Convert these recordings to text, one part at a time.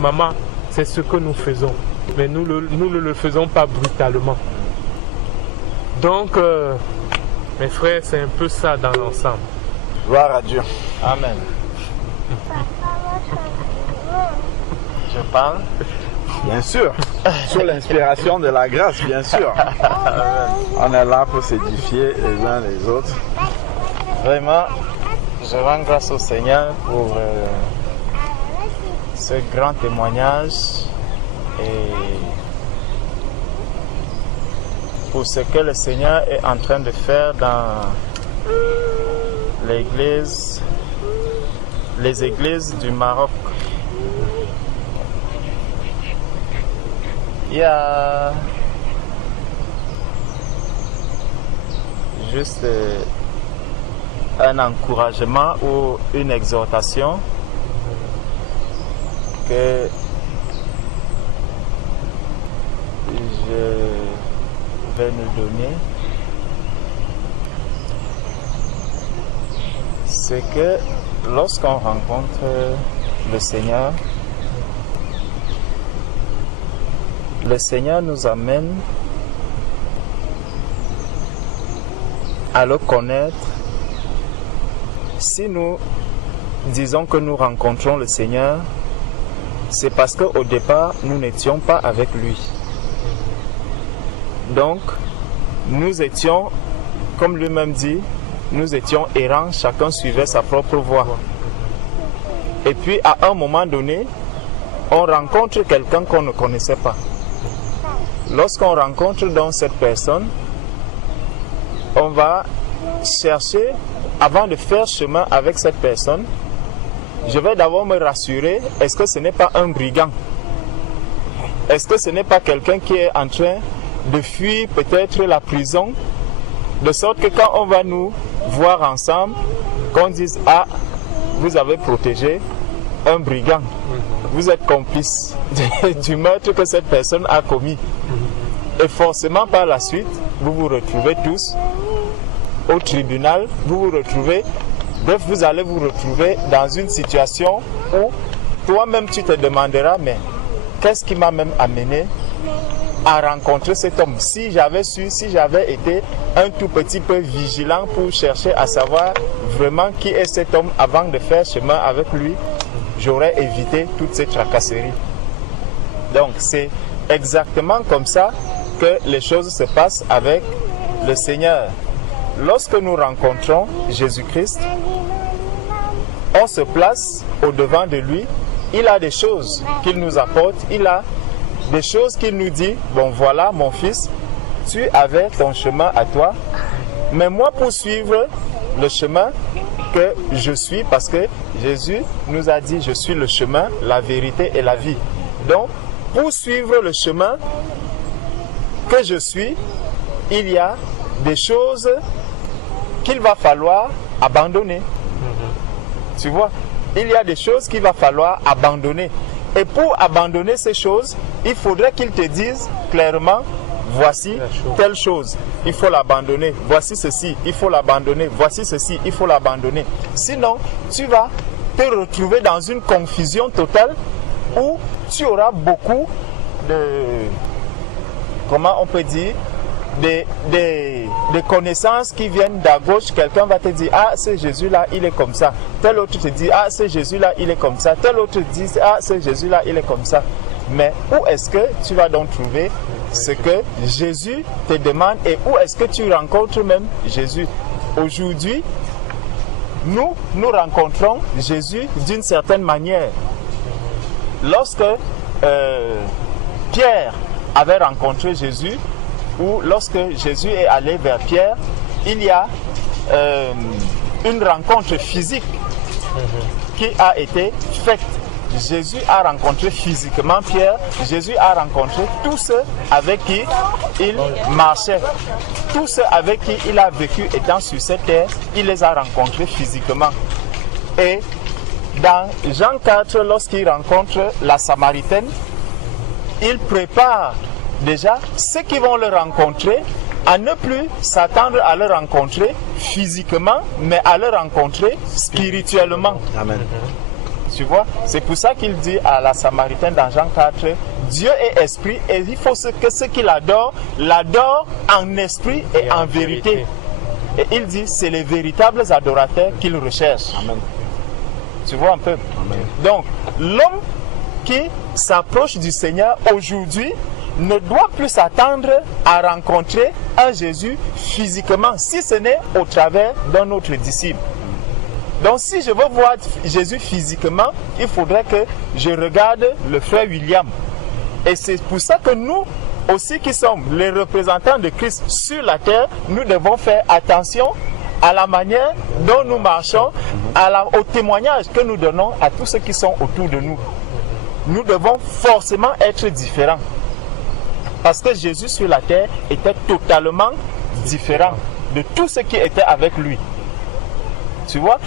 Maman, c'est ce que nous faisons. Mais nous ne le faisons pas brutalement. Donc, mes frères, c'est un peu ça dans l'ensemble. Gloire à Dieu. Amen. Je parle? Bien sûr. Sous l'inspiration de la grâce, bien sûr. On est là pour s'édifier les uns les autres. Vraiment, je rends grâce au Seigneur pour ce grand témoignage et pour ce que le Seigneur est en train de faire dans les églises du Maroc. Il y a juste un encouragement ou une exhortation que je vais nous donner. C'est que lorsqu'on rencontre le Seigneur nous amène à le connaître. Si nous disons que nous rencontrons le Seigneur, c'est parce qu'au départ, nous n'étions pas avec lui. Donc, nous étions, comme lui-même dit, nous étions errants, chacun suivait sa propre voie. Et puis, à un moment donné, on rencontre quelqu'un qu'on ne connaissait pas. Lorsqu'on rencontre donc cette personne, on va chercher, avant de faire chemin avec cette personne, je vais d'abord me rassurer, est-ce que ce n'est pas un brigand? Est-ce que ce n'est pas quelqu'un qui est en train de fuir peut-être la prison? De sorte que quand on va nous voir ensemble, qu'on dise, ah, vous avez protégé un brigand. Vous êtes complice du meurtre que cette personne a commis. Et forcément, par la suite, vous vous retrouvez tous au tribunal, vous allez vous retrouver dans une situation où toi-même tu te demanderas, mais qu'est-ce qui m'a même amené à rencontrer cet homme? Si j'avais su, si j'avais été un tout petit peu vigilant pour chercher à savoir vraiment qui est cet homme avant de faire chemin avec lui, j'aurais évité toutes ces tracasseries. Donc c'est exactement comme ça que les choses se passent avec le Seigneur. Lorsque nous rencontrons Jésus-Christ, on se place au-devant de lui. Il a des choses qu'il nous apporte. Il a des choses qu'il nous dit. Bon, voilà, mon fils, tu avais ton chemin à toi. Mais moi, pour suivre le chemin que je suis, parce que Jésus nous a dit, je suis le chemin, la vérité et la vie. Donc, pour suivre le chemin que je suis, il y a des choses qu'il va falloir abandonner. Tu vois, il y a des choses qu'il va falloir abandonner. Et pour abandonner ces choses, il faudrait qu'il te dise clairement, voici telle chose, il faut l'abandonner. Voici ceci, il faut l'abandonner. Voici ceci, il faut l'abandonner. Sinon, tu vas te retrouver dans une confusion totale où tu auras beaucoup de, comment on peut dire, des connaissances qui viennent d'à gauche. Quelqu'un va te dire, ah, ce Jésus-là, il est comme ça. Tel autre te dit, ah, ce Jésus-là, il est comme ça. Tel autre te dit, ah, ce Jésus-là, il est comme ça. Mais où est-ce que tu vas donc trouver ce que Jésus te demande et où est-ce que tu rencontres même Jésus? Aujourd'hui, nous rencontrons Jésus d'une certaine manière. Lorsque Pierre avait rencontré Jésus, ou lorsque Jésus est allé vers Pierre, il y a une rencontre physique qui a été faite. Jésus a rencontré physiquement Pierre, Jésus a rencontré tous ceux avec qui il marchait, tous ceux avec qui il a vécu étant sur cette terre, il les a rencontrés physiquement. Et dans Jean 4, lorsqu'il rencontre la Samaritaine, il prépare déjà ceux qui vont le rencontrer à ne plus s'attendre à le rencontrer physiquement, mais à le rencontrer spirituellement. Amen. Tu vois, c'est pour ça qu'il dit à la Samaritaine dans Jean 4, Dieu est esprit et il faut que ceux qui l'adorent, l'adorent en esprit et en vérité. Et il dit, c'est les véritables adorateurs qu'il recherche. Amen. Tu vois un peu. Amen. Donc, l'homme qui s'approche du Seigneur aujourd'hui ne doit plus s'attendre à rencontrer un Jésus physiquement, si ce n'est au travers d'un autre disciple. Donc si je veux voir Jésus physiquement, il faudrait que je regarde le frère William. Et c'est pour ça que nous aussi qui sommes les représentants de Christ sur la terre, nous devons faire attention à la manière dont nous marchons, au témoignage que nous donnons à tous ceux qui sont autour de nous. Nous devons forcément être différents. Parce que Jésus sur la terre était totalement différent de tout ce qui était avec lui. Tu vois,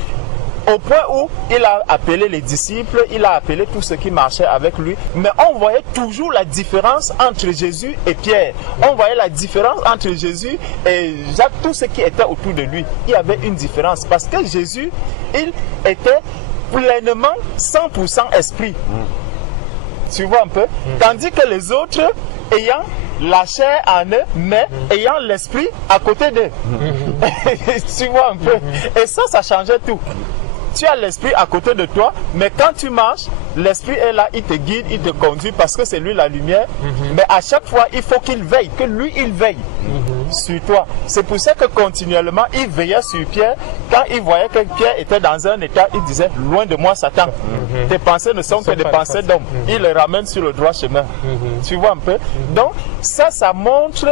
au point où il a appelé les disciples, il a appelé tous ceux qui marchaient avec lui, mais on voyait toujours la différence entre Jésus et Pierre. On voyait la différence entre Jésus et Jacques, tout ce qui était autour de lui. Il y avait une différence parce que Jésus, il était pleinement 100% esprit. Tu vois un peu? Tandis que les autres, ayant la chair en eux, mais ayant l'esprit à côté d'eux. Tu vois un peu? Et ça changeait tout. Tu as l'esprit à côté de toi, mais quand tu marches, l'esprit est là, il te guide, il te conduit parce que c'est lui la lumière. Mais à chaque fois, il faut qu'il veille, que lui, il veille sur toi. C'est pour ça que continuellement, il veillait sur Pierre. Quand il voyait que Pierre était dans un état, il disait, loin de moi, Satan. Tes pensées ne sont que des pensées d'homme. Il les ramène sur le droit chemin. Tu vois un peu? Donc, ça montre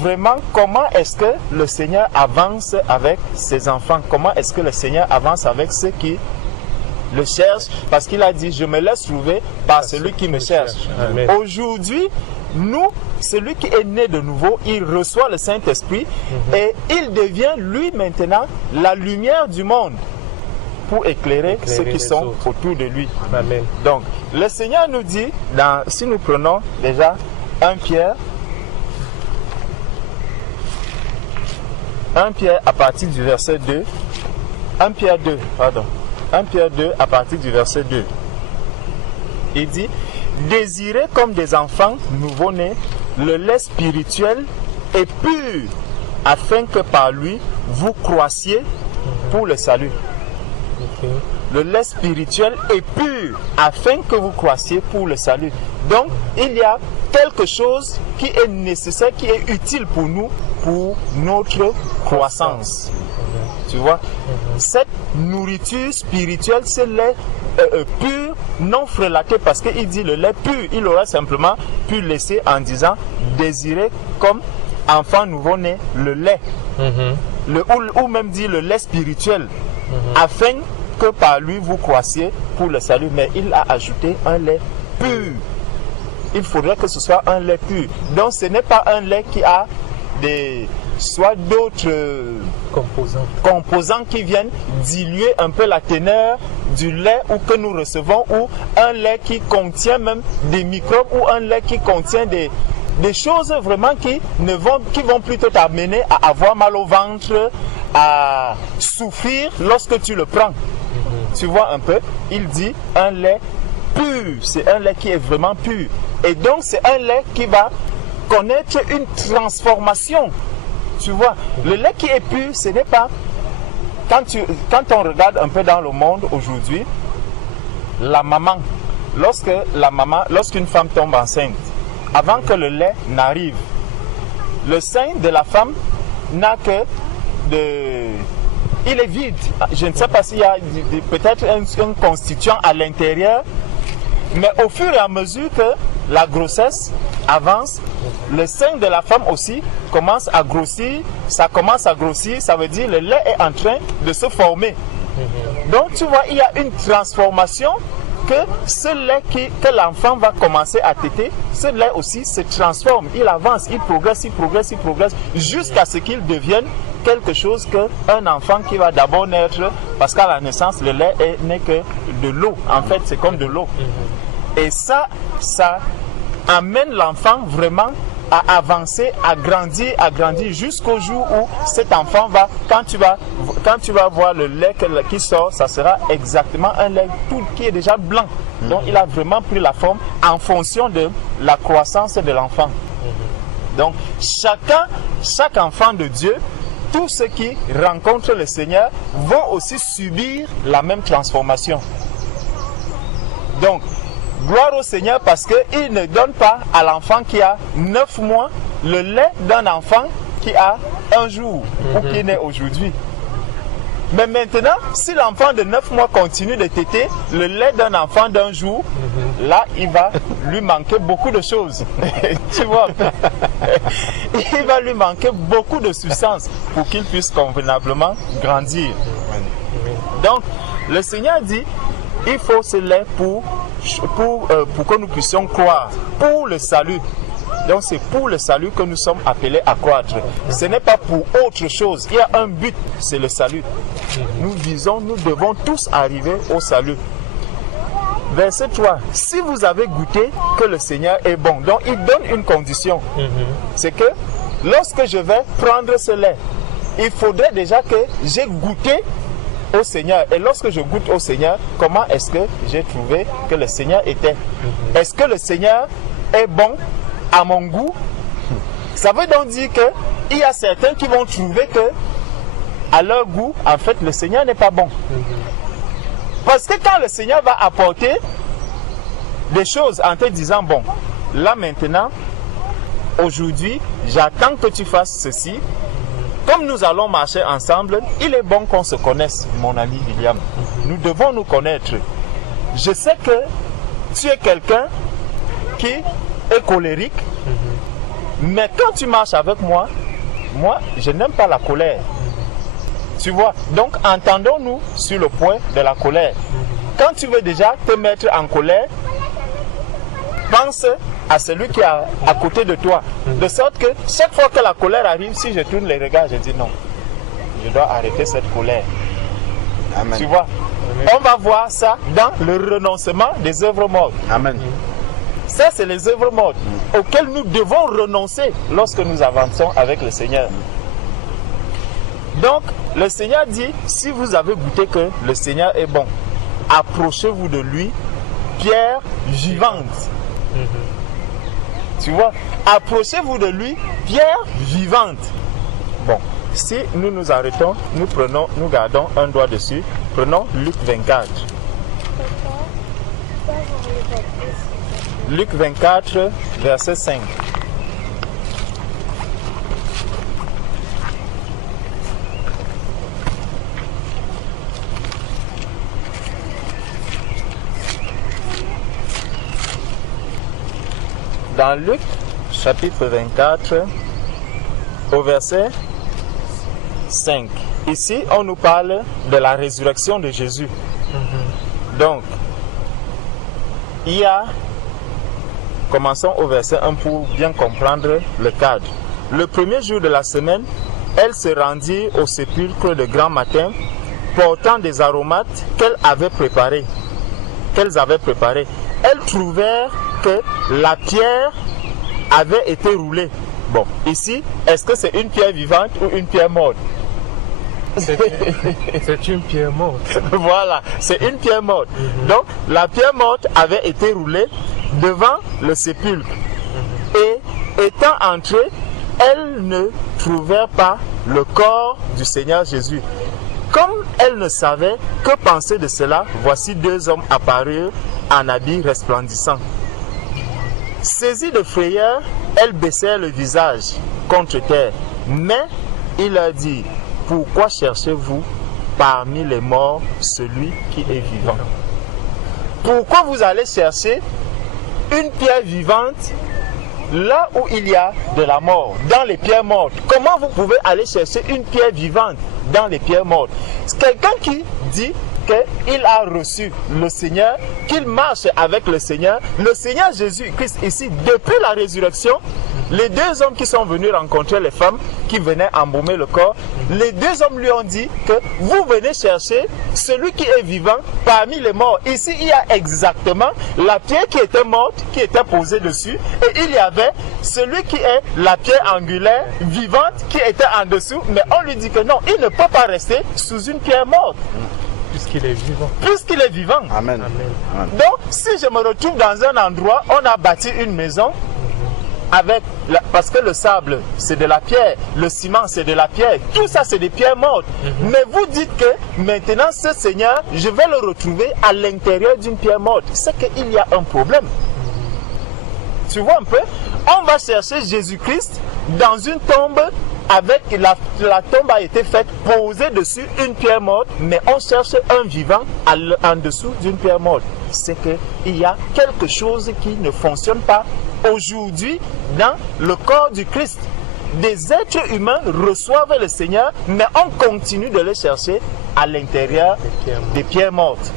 vraiment comment est-ce que le Seigneur avance avec ses enfants. Comment est-ce que le Seigneur avance avec ceux qui le cherchent. Parce qu'il a dit, je me laisse trouver par celui qui me cherche. Aujourd'hui, nous, celui qui est né de nouveau, il reçoit le Saint-Esprit et il devient lui maintenant la lumière du monde pour éclairer ceux qui sont autour de lui. Amen. Donc, le Seigneur nous dit, si nous prenons déjà 1 Pierre à partir du verset 2, 1 Pierre 2 à partir du verset 2, il dit, désirez comme des enfants nouveau-nés le lait spirituel et pur, afin que par lui vous croissiez pour le salut. Le lait spirituel est pur, afin que vous croissiez pour le salut. Donc, il y a quelque chose qui est nécessaire, qui est utile pour nous, pour notre croissance. Tu vois, cette nourriture spirituelle, c'est le lait pur, non frelaté, parce qu'il dit le lait pur, il aurait simplement pu laisser en disant, désirez comme enfant nouveau-né le lait, ou même dit le lait spirituel, afin que par lui vous croissiez pour le salut. Mais il a ajouté un lait pur. Il faudrait que ce soit un lait pur. Donc ce n'est pas un lait qui a soit d'autres composants qui viennent diluer un peu la teneur du lait ou que nous recevons, ou un lait qui contient même des microbes, ou un lait qui contient des choses vraiment qui vont plutôt t'amener à avoir mal au ventre, à souffrir lorsque tu le prends. Tu vois un peu, il dit un lait pur, c'est un lait qui est vraiment pur. Et donc c'est un lait qui va connaître une transformation. Tu vois, le lait qui est pur, ce n'est pas... Quand on regarde un peu dans le monde aujourd'hui, la maman, lorsqu'une femme tombe enceinte, avant que le lait n'arrive, le sein de la femme n'a que il est vide. Je ne sais pas s'il y a peut-être un constituant à l'intérieur, mais au fur et à mesure que la grossesse avance, le sein de la femme aussi commence à grossir. Ça commence à grossir, ça veut dire que le lait est en train de se former. Donc tu vois, il y a une transformation, que ce lait que l'enfant va commencer à téter, ce lait aussi se transforme, il avance, il progresse, jusqu'à ce qu'il devienne quelque chose qu'un enfant qui va d'abord naître, parce qu'à la naissance, le lait n'est que de l'eau, en fait, c'est comme de l'eau. Et ça amène l'enfant vraiment à avancer, à grandir jusqu'au jour où cet enfant va, quand tu vas voir le lait qui sort, ça sera exactement un lait qui est déjà blanc. Donc il a vraiment pris la forme en fonction de la croissance de l'enfant. Donc chaque enfant de Dieu, tous ceux qui rencontrent le Seigneur vont aussi subir la même transformation. Donc, gloire au Seigneur parce qu'il ne donne pas à l'enfant qui a 9 mois le lait d'un enfant qui a un jour ou qui est né aujourd'hui. Mais maintenant, si l'enfant de 9 mois continue de téter le lait d'un enfant d'un jour, là, il va lui manquer beaucoup de choses. Tu vois? Il va lui manquer beaucoup de substance pour qu'il puisse convenablement grandir. Donc, le Seigneur dit, il faut ce lait pour que nous puissions croire, pour le salut. Donc c'est pour le salut que nous sommes appelés à croître. Ce n'est pas pour autre chose. Il y a un but, c'est le salut. Nous devons tous arriver au salut. Verset 3. Si vous avez goûté que le Seigneur est bon. Donc il donne une condition. C'est que lorsque je vais prendre ce lait, il faudrait déjà que j'ai goûté au Seigneur. Et lorsque je goûte au Seigneur, comment est-ce que j'ai trouvé que le Seigneur était? Est-ce que le Seigneur est bon à mon goût? Ça veut donc dire qu'il y a certains qui vont trouver que à leur goût, en fait, le Seigneur n'est pas bon. Parce que quand le Seigneur va apporter des choses en te disant, bon, là maintenant, aujourd'hui, j'attends que tu fasses ceci. Comme nous allons marcher ensemble, il est bon qu'on se connaisse, mon ami William. Nous devons nous connaître. Je sais que tu es quelqu'un qui est colérique, mais quand tu marches avec moi, je n'aime pas la colère. Tu vois, donc entendons-nous sur le point de la colère. Quand tu veux déjà te mettre en colère, pense à celui qui est à côté de toi. De sorte que chaque fois que la colère arrive, si je tourne les regards, je dis non, je dois arrêter cette colère. Amen. Tu vois, on va voir ça dans le renoncement des œuvres mortes. Amen. Ça, c'est les œuvres mortes auxquelles nous devons renoncer lorsque nous avançons avec le Seigneur. Donc, le Seigneur dit, si vous avez goûté que le Seigneur est bon, approchez-vous de lui, pierre vivante. Tu vois, approchez-vous de lui, pierre vivante. Bon, si nous nous arrêtons, nous gardons un doigt dessus. Prenons Luc 24. Luc 24, verset 5. Dans Luc, chapitre 24, au verset 5. Ici, on nous parle de la résurrection de Jésus. Donc, il y a... Commençons au verset 1 pour bien comprendre le cadre. Le premier jour de la semaine, elles se rendirent au sépulcre de grand matin, portant des aromates qu'elles avaient préparés. Elles trouvèrent que la pierre avait été roulée. Bon, ici, est-ce que c'est une pierre vivante ou une pierre morte? C'est une pierre morte. Voilà, c'est une pierre morte. Donc, la pierre morte avait été roulée devant le sépulcre. Et étant entrées, elles ne trouvèrent pas le corps du Seigneur Jésus. Comme elles ne savaient que penser de cela, voici deux hommes apparurent en habits resplendissants. Saisies de frayeur, elles baissèrent le visage contre terre. Mais il leur dit, pourquoi cherchez-vous parmi les morts celui qui est vivant? Pourquoi vous allez chercher une pierre vivante là où il y a de la mort, dans les pierres mortes? Comment vous pouvez aller chercher une pierre vivante dans les pierres mortes? C'est quelqu'un qui dit qu'il a reçu le Seigneur, qu'il marche avec le Seigneur Jésus-Christ ici, depuis la résurrection. Les deux hommes qui sont venus rencontrer les femmes qui venaient embaumer le corps, Les deux hommes lui ont dit que vous venez chercher celui qui est vivant parmi les morts. Ici, il y a exactement la pierre qui était morte, qui était posée dessus, et il y avait celui qui est la pierre angulaire vivante qui était en dessous, mais on lui dit que non, il ne peut pas rester sous une pierre morte. Puisqu'il est vivant. Puisqu'il est vivant. Amen. Amen. Donc, si je me retrouve dans un endroit, on a bâti une maison, parce que le sable, c'est de la pierre, le ciment, c'est de la pierre, tout ça, c'est des pierres mortes. Mais vous dites que maintenant, ce Seigneur, je vais le retrouver à l'intérieur d'une pierre morte. C'est qu'il y a un problème. Tu vois un peu? On va chercher Jésus-Christ dans une tombe avec la tombe a été faite, posée dessus une pierre morte, mais on cherche un vivant en dessous d'une pierre morte. C'est qu'il y a quelque chose qui ne fonctionne pas aujourd'hui dans le corps du Christ. Des êtres humains reçoivent le Seigneur, mais on continue de les chercher à l'intérieur des pierres mortes.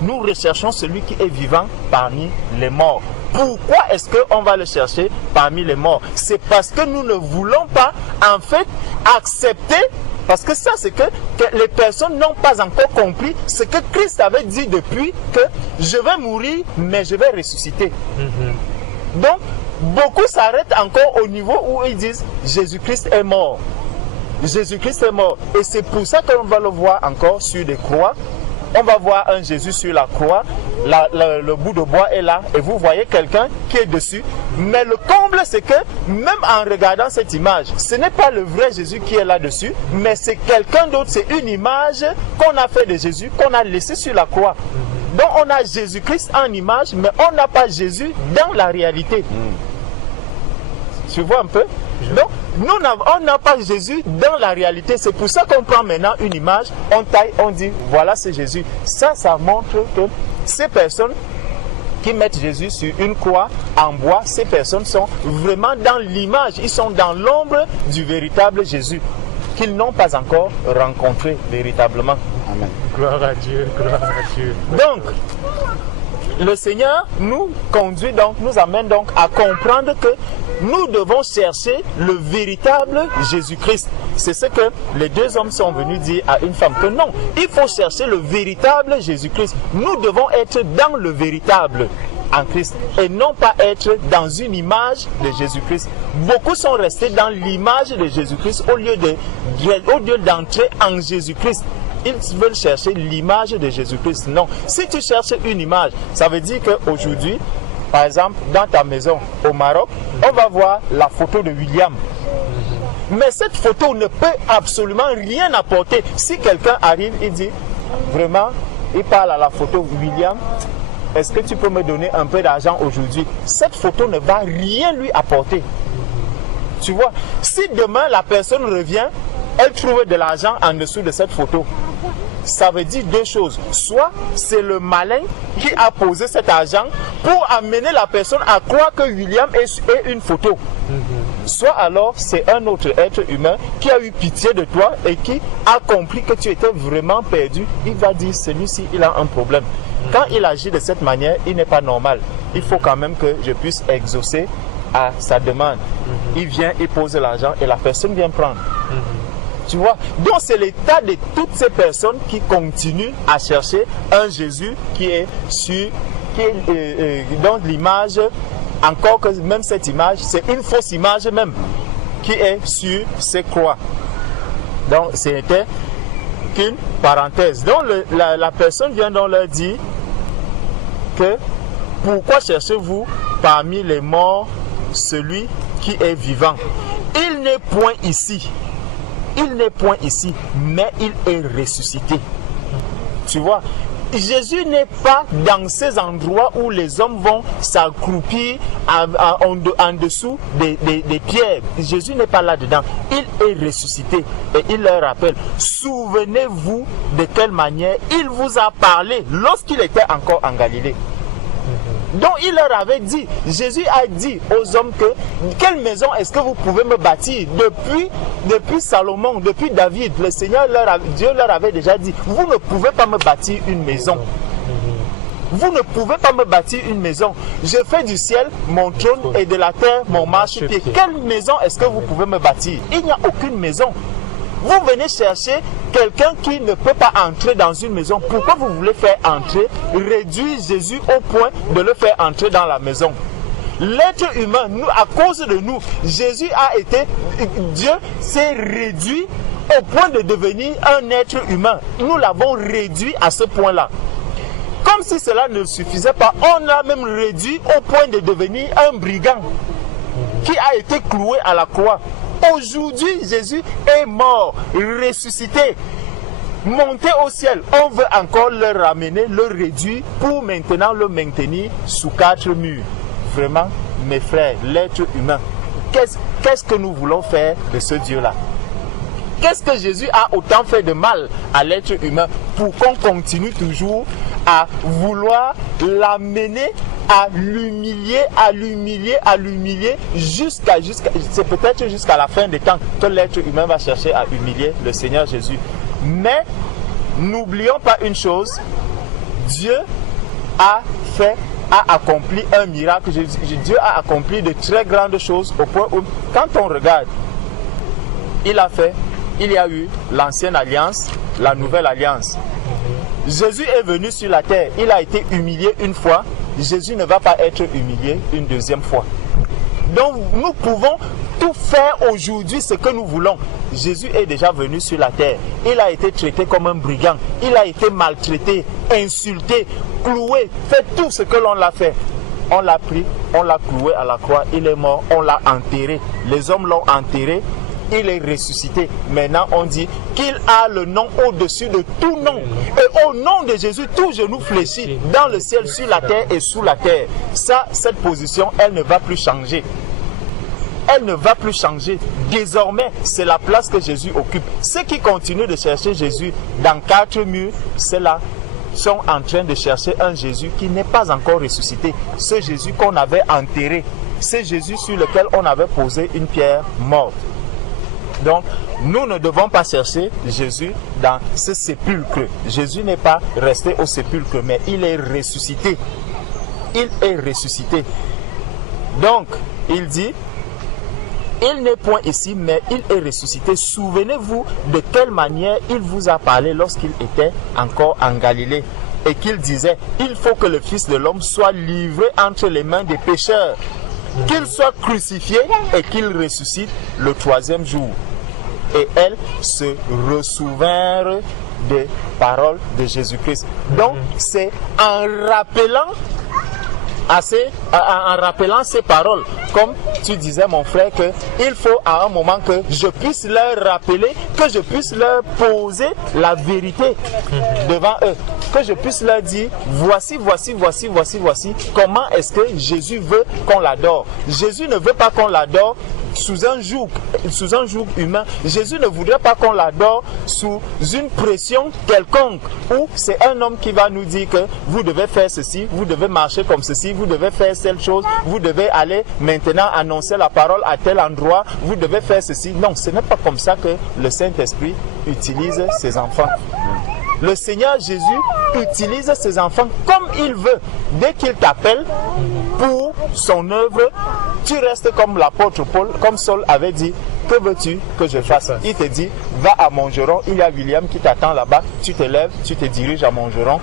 Nous recherchons celui qui est vivant parmi les morts. Pourquoi est-ce qu'on va le chercher parmi les morts? C'est parce que nous ne voulons pas, en fait, accepter, parce que ça, c'est que les personnes n'ont pas encore compris ce que Christ avait dit depuis, que je vais mourir, mais je vais ressusciter. Donc, beaucoup s'arrêtent encore au niveau où ils disent Jésus-Christ est mort. Jésus-Christ est mort. Et c'est pour ça qu'on va le voir encore sur des croix. On va voir un Jésus sur la croix, le bout de bois est là, et vous voyez quelqu'un qui est dessus. Mais le comble, c'est que même en regardant cette image, ce n'est pas le vrai Jésus qui est là-dessus, mais c'est quelqu'un d'autre, c'est une image qu'on a fait de Jésus, qu'on a laissé sur la croix. Donc on a Jésus-Christ en image, mais on n'a pas Jésus dans la réalité. Tu vois un peu? Donc, on n'a pas Jésus dans la réalité. C'est pour ça qu'on prend maintenant une image, on taille, on dit, voilà c'est Jésus. Ça montre que ces personnes qui mettent Jésus sur une croix en bois, ces personnes sont vraiment dans l'image, ils sont dans l'ombre du véritable Jésus, qu'ils n'ont pas encore rencontré véritablement. Amen. Gloire à Dieu, gloire à Dieu. Donc, le Seigneur nous conduit donc, nous amène donc à comprendre que nous devons chercher le véritable Jésus-Christ. C'est ce que les deux hommes sont venus dire à une femme, que non, il faut chercher le véritable Jésus-Christ. Nous devons être dans le véritable en Christ et non pas être dans une image de Jésus-Christ. Beaucoup sont restés dans l'image de Jésus-Christ au lieu d'entrer en Jésus-Christ. Ils veulent chercher l'image de Jésus-Christ. Non. Si tu cherches une image, ça veut dire qu'aujourd'hui, par exemple, dans ta maison au Maroc, on va voir la photo de William. Mais cette photo ne peut absolument rien apporter. Si quelqu'un arrive et dit, vraiment, il parle à la photo William, est-ce que tu peux me donner un peu d'argent aujourd'hui? Cette photo ne va rien lui apporter. Tu vois, si demain la personne revient, elle trouve de l'argent en dessous de cette photo. Ça veut dire deux choses. Soit c'est le malin qui a posé cet argent pour amener la personne à croire que William est une photo. Soit alors c'est un autre être humain qui a eu pitié de toi et qui a compris que tu étais vraiment perdu. Il va dire, celui-ci, il a un problème. Quand il agit de cette manière, il n'est pas normal. Il faut quand même que je puisse exaucer à sa demande. Il vient, il pose l'argent et la personne vient prendre. Tu vois, donc c'est l'état de toutes ces personnes qui continuent à chercher un Jésus qui est dans l'image, encore que même cette image, c'est une fausse image même, qui est sur ces croix. Donc c'était qu'une parenthèse. Donc la personne vient donc leur dire que pourquoi cherchez-vous parmi les morts celui qui est vivant? Il n'est point ici. Il n'est point ici, mais il est ressuscité. Tu vois, Jésus n'est pas dans ces endroits où les hommes vont s'accroupir en dessous des pierres. Jésus n'est pas là-dedans. Il est ressuscité. Et il leur rappelle, souvenez-vous de quelle manière il vous a parlé lorsqu'il était encore en Galilée. Donc il leur avait dit, Jésus a dit aux hommes que quelle maison est-ce que vous pouvez me bâtir? Depuis Salomon, depuis David, le Seigneur Dieu leur avait déjà dit, vous ne pouvez pas me bâtir une maison. Vous ne pouvez pas me bâtir une maison. Je fais du ciel mon trône et de la terre mon marchepied. Quelle maison est-ce que vous pouvez me bâtir? Il n'y a aucune maison. Vous venez chercher quelqu'un qui ne peut pas entrer dans une maison. Pourquoi vous voulez faire entrer, réduire Jésus au point de le faire entrer dans la maison? L'être humain, nous, à cause de nous, Dieu s'est réduit au point de devenir un être humain. Nous l'avons réduit à ce point-là. Comme si cela ne suffisait pas, on l'a même réduit au point de devenir un brigand qui a été cloué à la croix. Aujourd'hui, Jésus est mort, ressuscité, monté au ciel. On veut encore le ramener, le réduire pour maintenant le maintenir sous 4 murs. Vraiment, mes frères, l'être humain, qu'est-ce que nous voulons faire de ce Dieu-là? Qu'est-ce que Jésus a autant fait de mal à l'être humain pour qu'on continue toujours à vouloir l'amener, à l'humilier, c'est peut-être jusqu'à la fin des temps que l'être humain va chercher à humilier le Seigneur Jésus. Mais n'oublions pas une chose, Dieu a accompli un miracle. Dieu a accompli de très grandes choses au point où, quand on regarde, il y a eu l'ancienne alliance, la nouvelle alliance. Jésus est venu sur la terre, il a été humilié une fois, Jésus ne va pas être humilié une deuxième fois. Donc nous pouvons tout faire aujourd'hui ce que nous voulons. Jésus est déjà venu sur la terre. Il a été traité comme un brigand. Il a été maltraité, insulté, cloué, fait tout ce que l'on l'a fait. On l'a pris, on l'a cloué à la croix, il est mort, on l'a enterré. Les hommes l'ont enterré, il est ressuscité. Maintenant on dit qu'il a le nom au-dessus de tout nom. Et au nom de Jésus, tout genou fléchit dans le ciel, sur la terre et sous la terre. Ça, cette position, elle ne va plus changer. Elle ne va plus changer. Désormais, c'est la place que Jésus occupe. Ceux qui continuent de chercher Jésus dans 4 murs, ceux-là sont en train de chercher un Jésus qui n'est pas encore ressuscité. Ce Jésus qu'on avait enterré. Ce Jésus sur lequel on avait posé une pierre morte. Donc, nous ne devons pas chercher Jésus dans ce sépulcre. Jésus n'est pas resté au sépulcre, mais il est ressuscité. Il est ressuscité. Donc, il dit, il n'est point ici, mais il est ressuscité. Souvenez-vous de quelle manière il vous a parlé lorsqu'il était encore en Galilée. Et qu'il disait, il faut que le Fils de l'homme soit livré entre les mains des pécheurs, qu'il soit crucifié et qu'il ressuscite le 3e jour. Et elles se ressouvinrent des paroles de Jésus-Christ. Donc, c'est en rappelant ces paroles, comme tu disais mon frère, qu'il faut à un moment que je puisse leur rappeler, que je puisse leur poser la vérité devant eux, que je puisse leur dire, voici comment est-ce que Jésus veut qu'on l'adore. Jésus ne veut pas qu'on l'adore sous un joug humain. Jésus ne voudrait pas qu'on l'adore sous une pression quelconque, où c'est un homme qui va nous dire que vous devez faire ceci, vous devez marcher comme ceci, vous devez faire telle chose, vous devez aller maintenant annoncer la parole à tel endroit, vous devez faire ceci. Non, ce n'est pas comme ça que le Saint-Esprit utilise ses enfants. Le Seigneur Jésus utilise ses enfants comme il veut. Dès qu'il t'appelle pour son œuvre, tu restes comme l'apôtre Paul, comme Saul avait dit, que veux-tu que je fasse? Il te dit, va à Montgeron, il y a William qui t'attend là-bas, tu te lèves, tu te diriges à Montgeron,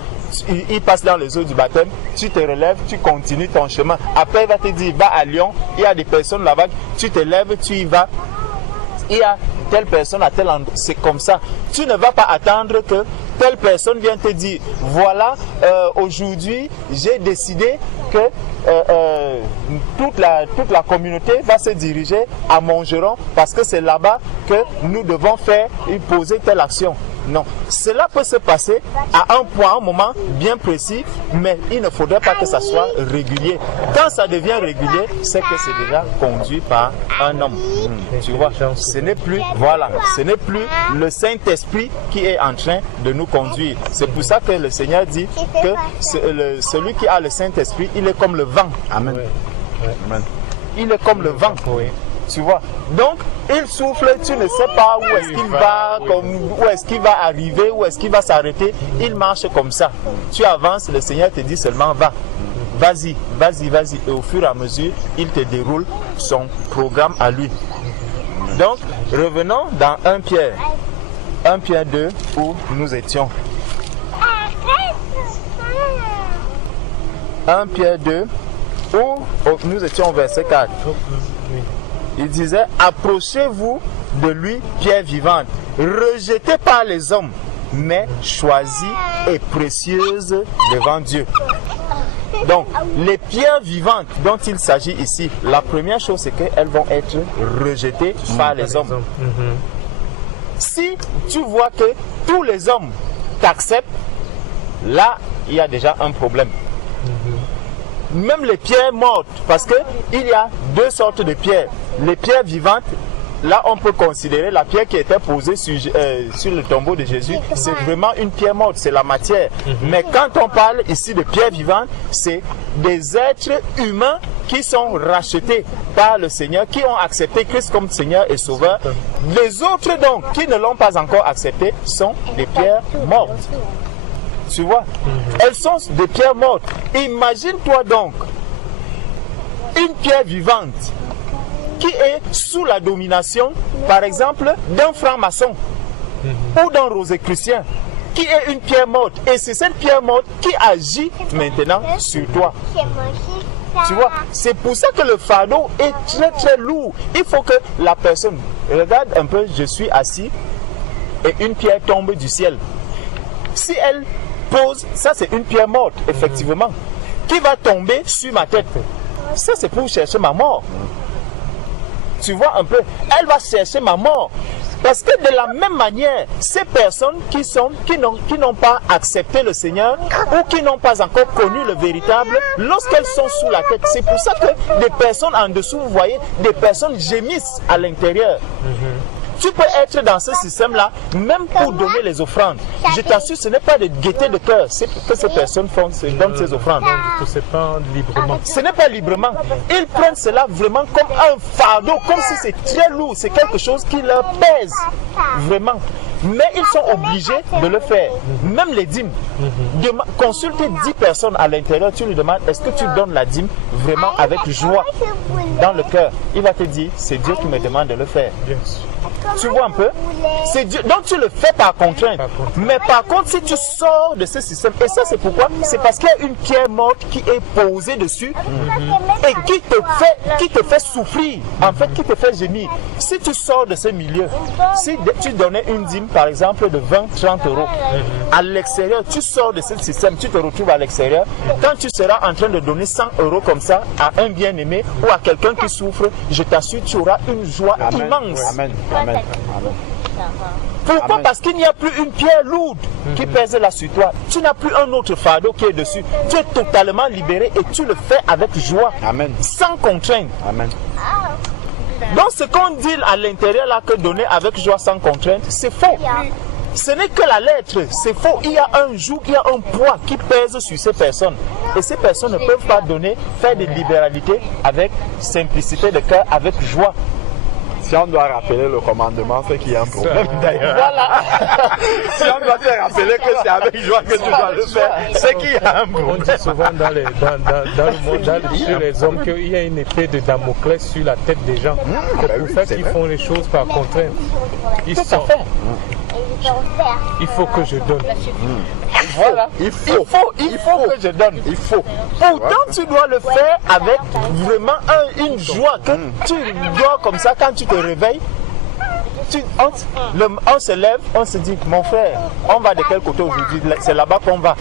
il passe dans les eaux du baptême, tu te relèves, tu continues ton chemin. Après, il va te dire, va à Lyon, il y a des personnes là-bas, tu te lèves, tu y vas. Il y a telle personne à tel endroit, c'est comme ça. Tu ne vas pas attendre que telle personne vienne te dire, voilà, aujourd'hui, j'ai décidé que toute la communauté va se diriger à Montgeron parce que c'est là-bas que nous devons faire et poser telle action. Non, cela peut se passer à un moment bien précis, mais il ne faudrait pas que ça soit régulier. Quand ça devient régulier, c'est que c'est déjà conduit par un homme. Tu vois, ce n'est plus, voilà, ce n'est plus le Saint-Esprit qui est en train de nous conduire. C'est pour ça que le Seigneur dit que celui qui a le Saint-Esprit, il est comme le vent. Amen. Amen. Il est comme le vent. Tu vois, donc il souffle, tu ne sais pas où est-ce qu'il va, où est-ce qu'il va arriver, où est-ce qu'il va s'arrêter. Il marche comme ça. Tu avances, le Seigneur te dit seulement va. Vas-y. Et au fur et à mesure, il te déroule son programme à lui. Donc, revenons dans 1 Pierre. 1 Pierre 2 où nous étions. 1 Pierre 2 où nous étions au verset 4. Il disait, approchez-vous de lui, pierre vivante, rejetée par les hommes, mais choisie et précieuse devant Dieu. Donc, les pierres vivantes dont il s'agit ici, la première chose, c'est qu'elles vont être rejetées par les hommes. Si tu vois que tous les hommes t'acceptent, là, il y a déjà un problème. Même les pierres mortes, parce qu'il y a deux sortes de pierres. Les pierres vivantes, là on peut considérer la pierre qui était posée sur le tombeau de Jésus, c'est vraiment une pierre morte, c'est la matière. Mais quand on parle ici de pierres vivantes, c'est des êtres humains qui sont rachetés par le Seigneur, qui ont accepté Christ comme Seigneur et Sauveur. Les autres donc, qui ne l'ont pas encore accepté, sont des pierres mortes. Tu vois, elles sont des pierres mortes. Imagine-toi donc une pierre vivante qui est sous la domination, par exemple, d'un franc-maçon ou d'un rosicrucien, qui est une pierre morte. Et c'est cette pierre morte qui agit maintenant sur toi. Tu vois, c'est pour ça que le fardeau est très très lourd. Il faut que la personne, regarde un peu, je suis assis et une pierre tombe du ciel. Si elle pose, ça c'est une pierre morte, effectivement, qui va tomber sur ma tête. Ça c'est pour chercher ma mort. Tu vois un peu, elle va chercher ma mort. Parce que de la même manière, ces personnes qui n'ont pas accepté le Seigneur ou qui n'ont pas encore connu le véritable, lorsqu'elles sont sous la tête, c'est pour ça que des personnes en dessous, vous voyez, des personnes gémissent à l'intérieur. Tu peux être dans ce système-là, même pour donner les offrandes. Je t'assure, ce n'est pas de gaieté de cœur que ces personnes font, donnent ces offrandes. C'est pas librement. Ce n'est pas librement. Ils prennent cela vraiment comme un fardeau, comme si c'est très lourd, c'est quelque chose qui leur pèse. Vraiment. Mais ils sont obligés de le faire. Même les dîmes. Consulter 10 personnes à l'intérieur, tu lui demandes, est-ce que tu donnes la dîme vraiment avec joie dans le cœur? Il va te dire, c'est Dieu qui me demande de le faire. Bien sûr. Tu vois un peu? C'est Dieu. Donc tu le fais par contrainte. Mais par contre, si tu sors de ce système, et ça c'est pourquoi? C'est parce qu'il y a une pierre morte qui est posée dessus et qui te fait souffrir, en fait, qui te fait gémir. Si tu sors de ce milieu, si tu donnais une dîme, par exemple, de 20-30 euros, à l'extérieur, tu sors de ce système, tu te retrouves à l'extérieur, quand tu seras en train de donner 100 euros comme ça à un bien-aimé ou à quelqu'un qui souffre, je t'assure, tu auras une joie immense. Amen. Amen. Pourquoi? Amen. Parce qu'il n'y a plus une pierre lourde qui pèse là sur toi. Tu n'as plus un autre fardeau qui est dessus. Tu es totalement libéré et tu le fais avec joie, Amen. sans contrainte. Amen. Donc ce qu'on dit à l'intérieur là, que donner avec joie sans contrainte, c'est faux. Ce n'est que la lettre, c'est faux. Il y a un joug, il y a un poids qui pèse sur ces personnes. Et ces personnes ne peuvent pas donner, faire de libéralité avec simplicité de cœur, avec joie. Si on doit rappeler le commandement, c'est qu'il y a un problème d'ailleurs. Voilà. Si on doit te rappeler que c'est avec joie que tu dois le faire, c'est qu'il y a un On problème. dit souvent dans le monde, chez les hommes, qu'il y a une épée de Damoclès sur la tête des gens. C'est pour ça qu'ils font les choses par contrainte. Ils sont. Il faut que je donne. Voilà. Il faut que je donne. Il faut. Pourtant, tu dois le faire avec vraiment une joie que tu dois comme ça quand tu te réveilles. On se lève, on se dit, mon frère, on va de quel côté aujourd'hui? C'est là-bas qu'on va.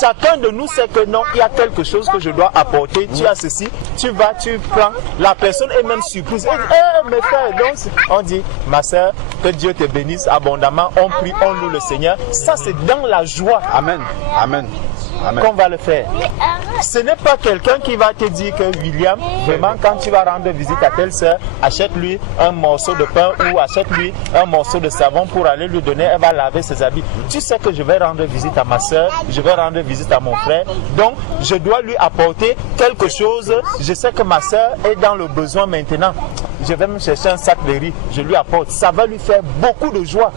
Chacun de nous sait que non, il y a quelque chose que je dois apporter. Tu as ceci, tu vas, tu prends. La personne est même surprise. Elle dit, mes frères, donc on dit, ma soeur, que Dieu te bénisse abondamment. On prie, on loue le Seigneur. Ça, c'est dans la joie. Amen. Amen. Amen. Qu'on va le faire. Ce n'est pas quelqu'un qui va te dire que William, vraiment quand tu vas rendre visite à telle soeur, achète-lui un morceau de pain ou achète-lui un morceau de savon pour aller lui donner, elle va laver ses habits. Tu sais que je vais rendre visite à ma soeur, je vais rendre visite à mon frère, donc je dois lui apporter quelque chose. Je sais que ma soeur est dans le besoin maintenant. Je vais me chercher un sac de riz, je lui apporte. Ça va lui faire beaucoup de joie.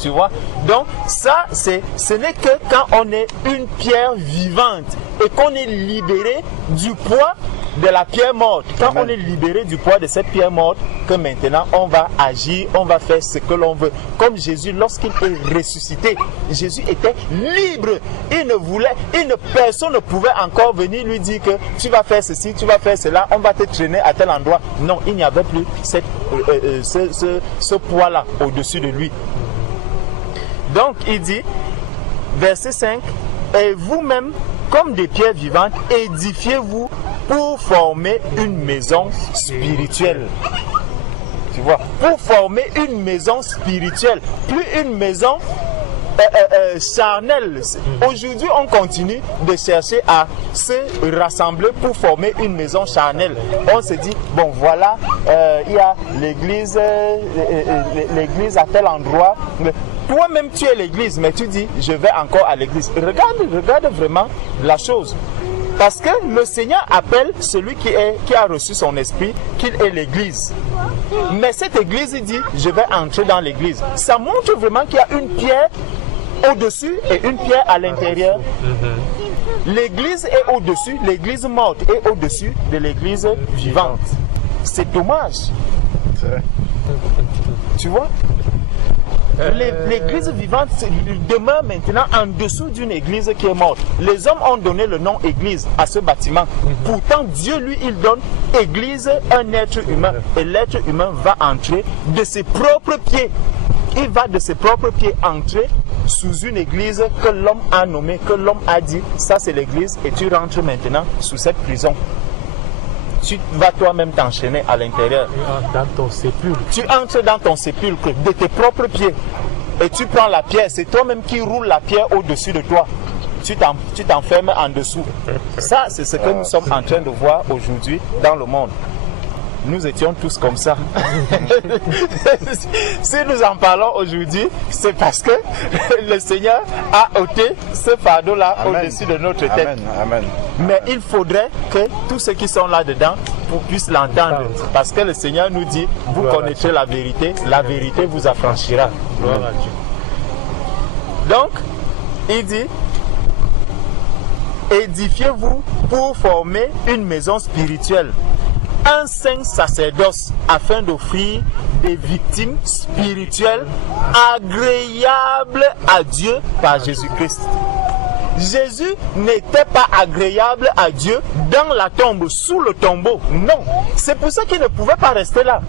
Tu vois? Donc ça, ce n'est que quand on est une pierre vivante et qu'on est libéré du poids de la pierre morte, quand on est libéré du poids de cette pierre morte, que maintenant on va agir, on va faire ce que l'on veut. Comme Jésus, lorsqu'il est ressuscité, Jésus était libre. Personne ne pouvait encore venir lui dire que tu vas faire ceci, tu vas faire cela, on va te traîner à tel endroit. Non, il n'y avait plus ce poids-là au-dessus de lui. Donc il dit, verset 5, et vous-même, comme des pierres vivantes, édifiez-vous pour former une maison spirituelle. Tu vois, pour former une maison spirituelle, plus une maison charnelle. Aujourd'hui, on continue de chercher à se rassembler pour former une maison charnelle. On se dit, bon voilà, il y a l'église à tel endroit. Toi-même, tu es l'église, mais tu dis, je vais encore à l'église. Regarde vraiment la chose. Parce que le Seigneur appelle celui qui a reçu son esprit, qu'il est l'église. Mais cette église, il dit, je vais entrer dans l'église. Ça montre vraiment qu'il y a une pierre au-dessus et une pierre à l'intérieur. L'église est au-dessus, l'église morte est au-dessus de l'église vivante. C'est dommage. Tu vois? L'église vivante demeure maintenant en dessous d'une église qui est morte. Les hommes ont donné le nom église à ce bâtiment. Pourtant, Dieu, lui, il donne église un être humain. Et l'être humain va entrer de ses propres pieds. Il va de ses propres pieds entrer sous une église que l'homme a nommée, que l'homme a dit, ça c'est l'église, et tu rentres maintenant sous cette prison. Tu vas toi-même t'enchaîner à l'intérieur. Dans ton sépulcre. Tu entres dans ton sépulcre de tes propres pieds. Et tu prends la pierre. C'est toi-même qui roule la pierre au-dessus de toi. Tu t'enfermes en dessous. Ça, c'est ce que nous sommes en train de voir aujourd'hui dans le monde. Nous étions tous comme ça. Si nous en parlons aujourd'hui, c'est parce que le Seigneur a ôté ce fardeau-là au-dessus de notre tête. Amen. Amen. Mais il faudrait que tous ceux qui sont là-dedans puissent l'entendre. Parce que le Seigneur nous dit, vous connaîtrez la vérité vous affranchira. Donc, il dit, édifiez-vous pour former une maison spirituelle, un saint sacerdoce, afin d'offrir des victimes spirituelles agréables à Dieu par Jésus-Christ. Jésus n'était pas agréable à Dieu dans la tombe, sous le tombeau. Non, c'est pour ça qu'il ne pouvait pas rester là.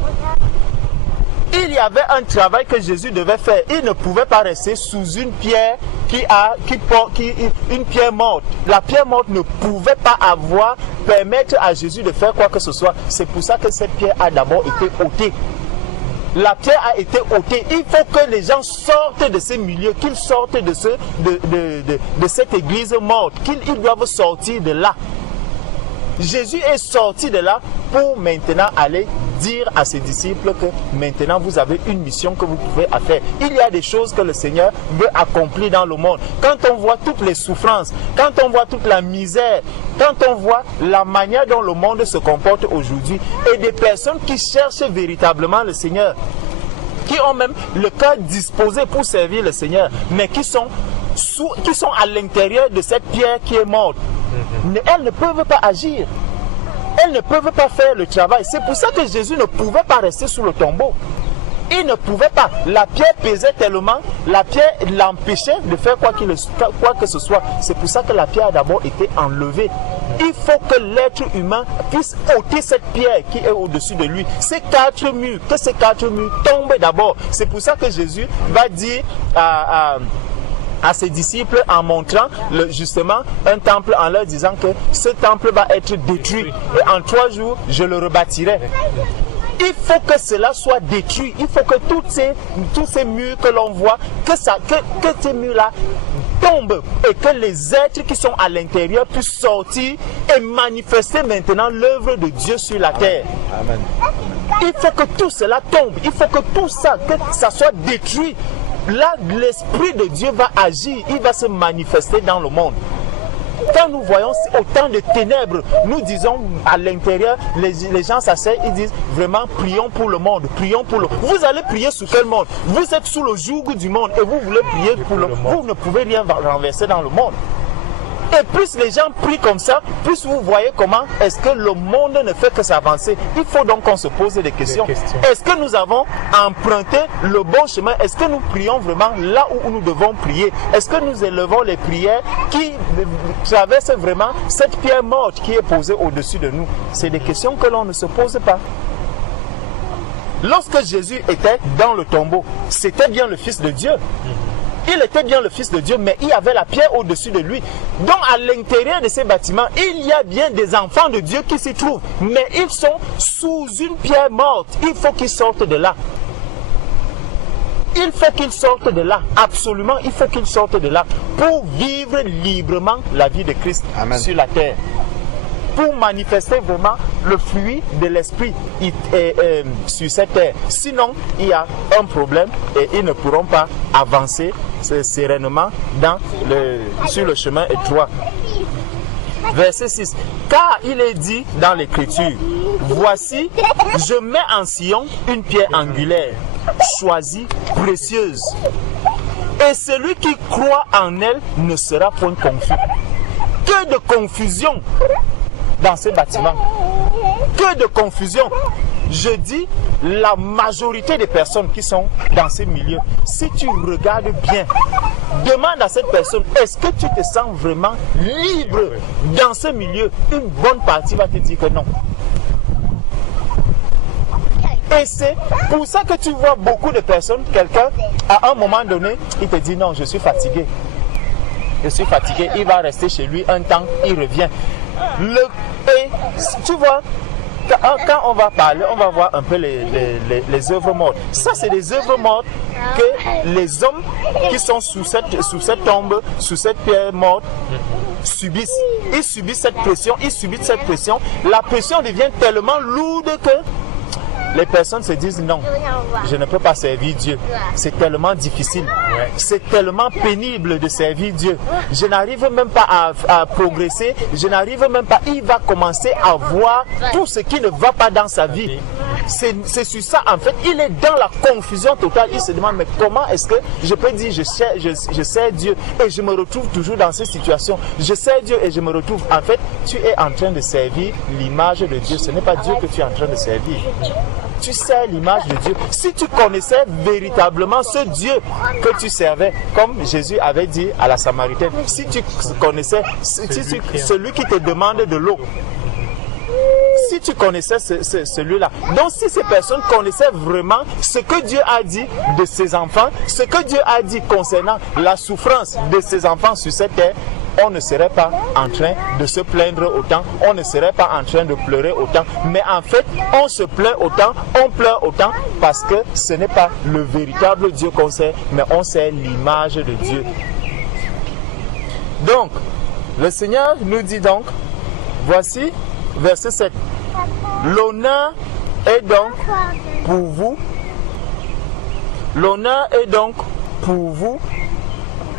Il y avait un travail que Jésus devait faire. Il ne pouvait pas rester sous une pierre une pierre morte. La pierre morte ne pouvait pas permettre à Jésus de faire quoi que ce soit. C'est pour ça que cette pierre a d'abord été ôtée. La pierre a été ôtée. Il faut que les gens sortent de ces milieux, qu'ils sortent de cette église morte, qu'ils doivent sortir de là. Jésus est sorti de là pour maintenant aller dire à ses disciples que maintenant vous avez une mission que vous pouvez faire. Il y a des choses que le Seigneur veut accomplir dans le monde. Quand on voit toutes les souffrances, quand on voit toute la misère, quand on voit la manière dont le monde se comporte aujourd'hui, et des personnes qui cherchent véritablement le Seigneur, qui ont même le cœur disposé pour servir le Seigneur, mais qui sont à l'intérieur de cette pierre qui est morte, elles ne peuvent pas agir. Elles ne peuvent pas faire le travail. C'est pour ça que Jésus ne pouvait pas rester sous le tombeau. Il ne pouvait pas. La pierre pesait tellement, la pierre l'empêchait de faire quoi que ce soit. C'est pour ça que la pierre a d'abord été enlevée. Il faut que l'être humain puisse ôter cette pierre qui est au-dessus de lui. Ces 4 murs, que ces 4 murs tombent d'abord. C'est pour ça que Jésus va dire à ses disciples en montrant justement un temple, en leur disant que ce temple va être détruit et en 3 jours je le rebâtirai. Il faut que cela soit détruit. Il faut que tous ces murs que l'on voit, que ces murs-là tombent et que les êtres qui sont à l'intérieur puissent sortir et manifester maintenant l'œuvre de Dieu sur la terre. Amen. Il faut que tout cela tombe. Il faut que tout ça, que ça soit détruit. Là, l'Esprit de Dieu va agir, il va se manifester dans le monde. Quand nous voyons autant de ténèbres, nous disons à l'intérieur, les gens s'asseyent, ils disent vraiment prions pour le monde, prions pour le monde. Vous allez prier sous quel monde? Vous êtes sous le joug du monde et vous voulez prier pour le monde. Vous ne pouvez rien renverser dans le monde. Et plus les gens prient comme ça, plus vous voyez comment est-ce que le monde ne fait que s'avancer. Il faut donc qu'on se pose des questions. Est-ce que nous avons emprunté le bon chemin? Est-ce que nous prions vraiment là où nous devons prier? Est-ce que nous élevons les prières qui traversent vraiment cette pierre morte qui est posée au-dessus de nous? C'est des questions que l'on ne se pose pas. Lorsque Jésus était dans le tombeau, c'était bien le Fils de Dieu. Il était bien le Fils de Dieu, mais il y avait la pierre au-dessus de lui. Donc à l'intérieur de ces bâtiments, il y a bien des enfants de Dieu qui s'y trouvent. Mais ils sont sous une pierre morte. Il faut qu'ils sortent de là. Il faut qu'ils sortent de là. Absolument, il faut qu'ils sortent de là. Pour vivre librement la vie de Christ sur la terre. Pour manifester vraiment le fruit de l'esprit sur cette terre. Sinon, il y a un problème et ils ne pourront pas avancer sereinement sur le chemin étroit. Verset 6. Car il est dit dans l'Écriture, voici, je mets en Sion une pierre angulaire, choisie, précieuse. Et celui qui croit en elle ne sera point confus. Que de confusion dans ces bâtiments. Que de confusion. Je dis la majorité des personnes qui sont dans ces milieux. Si tu regardes bien, demande à cette personne, est-ce que tu te sens vraiment libre dans ce milieu? Une bonne partie va te dire que non. Et c'est pour ça que tu vois beaucoup de personnes, quelqu'un, à un moment donné, il te dit non, je suis fatigué. Je suis fatigué, il va rester chez lui un temps, il revient. Et tu vois, quand on va parler, on va voir un peu les œuvres mortes. Ça, c'est des œuvres mortes que les hommes qui sont sous cette tombe, sous cette pierre morte, subissent. Ils subissent cette pression, La pression devient tellement lourde que les personnes se disent non, je ne peux pas servir Dieu. C'est tellement difficile. C'est tellement pénible de servir Dieu. Je n'arrive même pas à progresser. Je n'arrive même pas. Il va commencer à voir tout ce qui ne va pas dans sa vie. C'est sur ça, en fait, il est dans la confusion totale. Il se demande, mais comment est-ce que je peux dire je sers Dieu et je me retrouve toujours dans ces situations. Je sers Dieu et je me retrouve. En fait, tu es en train de servir l'image de Dieu. Ce n'est pas Dieu que tu es en train de servir. Tu sers l'image de Dieu. Si tu connaissais véritablement ce Dieu que tu servais, comme Jésus avait dit à la Samaritaine, si tu connaissais celui qui te demande de l'eau, si tu connaissais celui-là, donc si ces personnes connaissaient vraiment ce que Dieu a dit de ses enfants, ce que Dieu a dit concernant la souffrance de ses enfants sur cette terre, on ne serait pas en train de se plaindre autant, on ne serait pas en train de pleurer autant, mais en fait, on se plaint autant, on pleure autant, parce que ce n'est pas le véritable Dieu qu'on sert, mais on sert l'image de Dieu. Donc, le Seigneur nous dit donc, voici, verset 7, l'honneur est donc pour vous, l'honneur est donc pour vous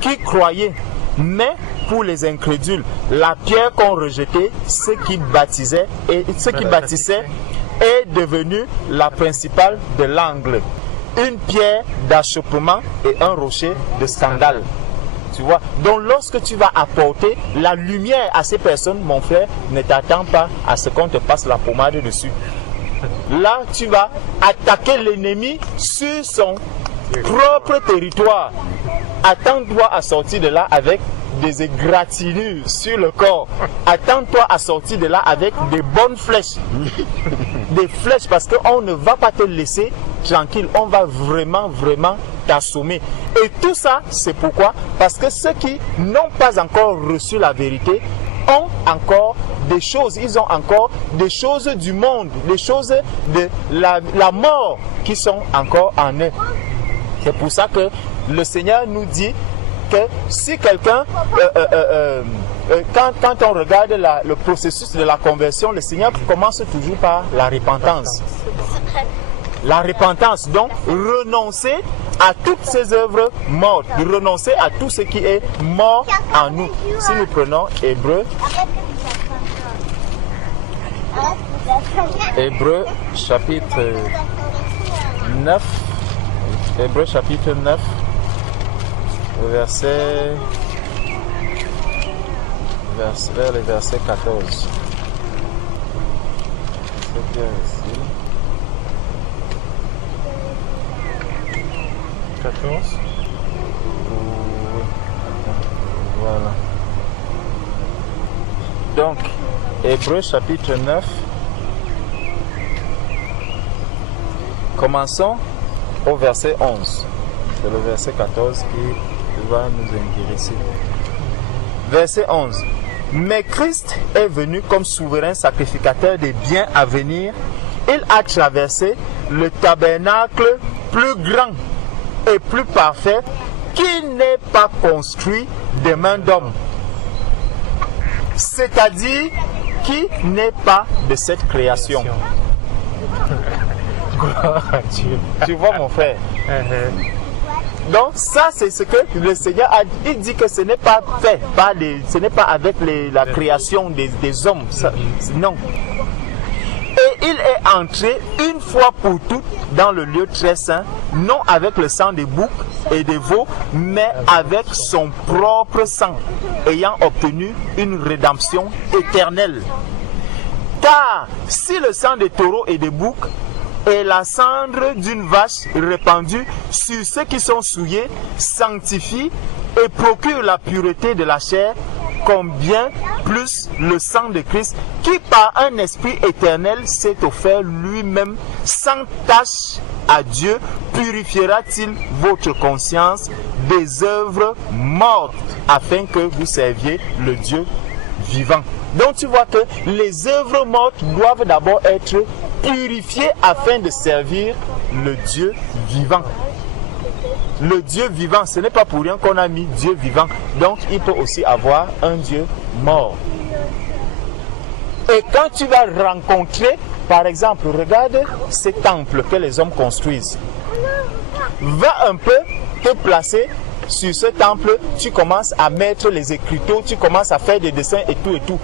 qui croyez, mais pour les incrédules, la pierre qu'ont rejetée, ceux qui baptisaient est devenue la principale de l'angle, une pierre d'achoppement et un rocher de scandale. Tu vois, donc lorsque tu vas apporter la lumière à ces personnes, mon frère, ne t'attends pas à ce qu'on te passe la pommade dessus. Là, tu vas attaquer l'ennemi sur son propre territoire. Attends-toi à sortir de là avec des égratignures sur le corps. Attends-toi à sortir de là avec des bonnes flèches. Des flèches, parce qu'on ne va pas te laisser tranquille. On va vraiment t'assommer. Et tout ça, c'est pourquoi? Parce que ceux qui n'ont pas encore reçu la vérité ont encore des choses. Ils ont encore des choses du monde, des choses de la mort qui sont encore en eux. C'est pour ça que le Seigneur nous dit que si quelqu'un, quand on regarde le processus de la conversion, le Seigneur commence toujours par la repentance. La repentance, donc renoncer à toutes ces œuvres mortes, renoncer à tout ce qui est mort en nous. Si nous prenons Hébreux chapitre 9, Hébreux chapitre 9, verset vers le verset 14. C'est bien ici. 14. Oui. Voilà. Donc, Hébreux chapitre 9. Commençons au verset 11. C'est le verset 14 qui va nous intéresser. Verset 11. Mais Christ est venu comme souverain sacrificateur des biens à venir. Il a traversé le tabernacle plus grand et plus parfait qui n'est pas construit des mains d'hommes. C'est-à-dire qui n'est pas de cette création. Gloire à Dieu. Tu vois mon frère. Donc ça c'est ce que le Seigneur a dit. Il dit que ce n'est pas fait, ce n'est pas avec la création des hommes. Ça, non. Et il est entré une fois pour toutes dans le lieu très saint, non avec le sang des boucs et des veaux, mais avec son propre sang, ayant obtenu une rédemption éternelle. Car si le sang des taureaux et des boucs et la cendre d'une vache répandue sur ceux qui sont souillés sanctifie et procure la pureté de la chair, combien plus le sang de Christ, qui par un esprit éternel s'est offert lui-même sans tache à Dieu, purifiera-t-il votre conscience des œuvres mortes, afin que vous serviez le Dieu vivant. Donc tu vois que les œuvres mortes doivent d'abord être purifiées afin de servir le Dieu vivant. Le Dieu vivant, ce n'est pas pour rien qu'on a mis Dieu vivant. Donc il peut aussi avoir un Dieu mort. Et quand tu vas rencontrer, par exemple, regarde ces temples que les hommes construisent. Va un peu te placer sur ce temple, tu commences à mettre les écriteaux, tu commences à faire des dessins et tout et tout.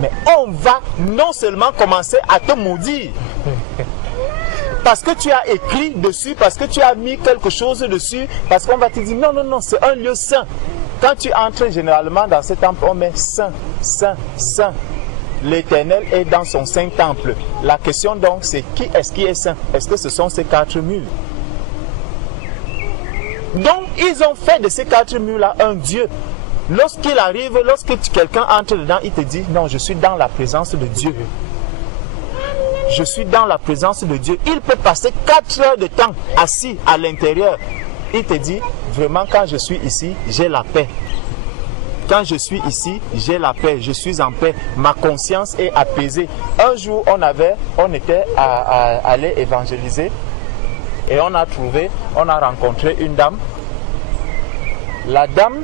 Mais on va non seulement commencer à te maudire, parce que tu as écrit dessus, parce que tu as mis quelque chose dessus, parce qu'on va te dire non, non, non, c'est un lieu saint. Quand tu entres généralement dans ce temple, on met saint, saint, saint. L'Éternel est dans son saint temple. La question donc, c'est qui est-ce qui est saint? Est-ce que ce sont ces 4 murs? Donc, ils ont fait de ces 4 murs-là un Dieu. Lorsqu'il arrive, lorsque quelqu'un entre dedans, il te dit, non, je suis dans la présence de Dieu. Je suis dans la présence de Dieu. Il peut passer 4 heures de temps assis à l'intérieur. Il te dit, vraiment, quand je suis ici, j'ai la paix. Quand je suis ici, j'ai la paix, je suis en paix, ma conscience est apaisée. Un jour, on était allé évangéliser et on a rencontré une dame. La dame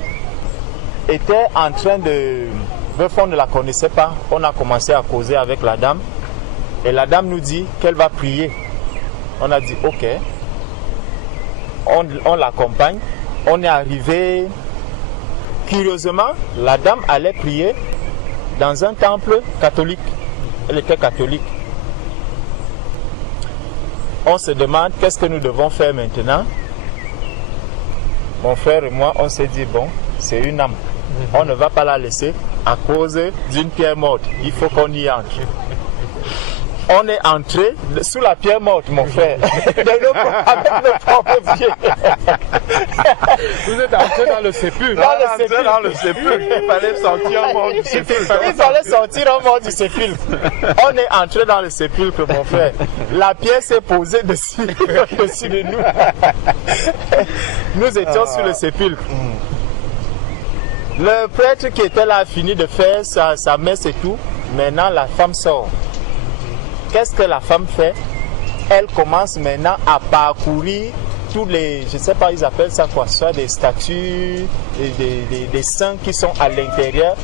était en train de... on ne la connaissait pas, on a commencé à causer avec la dame et la dame nous dit qu'elle va prier. On a dit ok, on l'accompagne, on est arrivé... Curieusement, la dame allait prier dans un temple catholique. Elle était catholique. On se demande qu'est-ce que nous devons faire maintenant. Mon frère et moi, on s'est dit, bon, c'est une âme. On ne va pas la laisser à cause d'une pierre morte. Il faut qu'on y entre. On est entré sous la pierre morte, mon frère, avec nos propres pieds. Vous êtes entré dans le sépulcre. Dans le sépulcre. Il fallait sortir un mort du sépulcre. Il fallait sortir un mort du sépulcre. On est entré dans le sépulcre, mon frère. La pierre s'est posée dessus de nous. Nous étions sur le sépulcre. Le prêtre qui était là a fini de faire sa messe et tout. Maintenant, la femme sort. Qu'est-ce que la femme fait? Elle commence maintenant à parcourir tous les, je ne sais pas, ils appellent ça quoi, soit des statues, des saints qui sont à l'intérieur.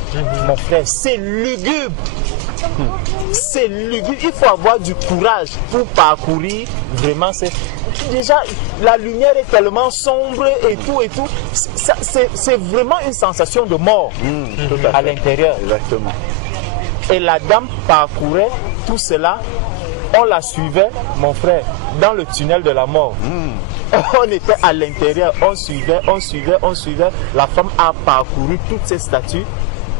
Mon frère, c'est lugubre. C'est lugubre. Il faut avoir du courage pour parcourir. Vraiment, déjà, la lumière est tellement sombre et tout et tout. C'est vraiment une sensation de mort à l'intérieur. Exactement. Et la dame parcourait tout cela. On la suivait, mon frère, dans le tunnel de la mort. On était à l'intérieur, on suivait. La femme a parcouru toutes ces statues.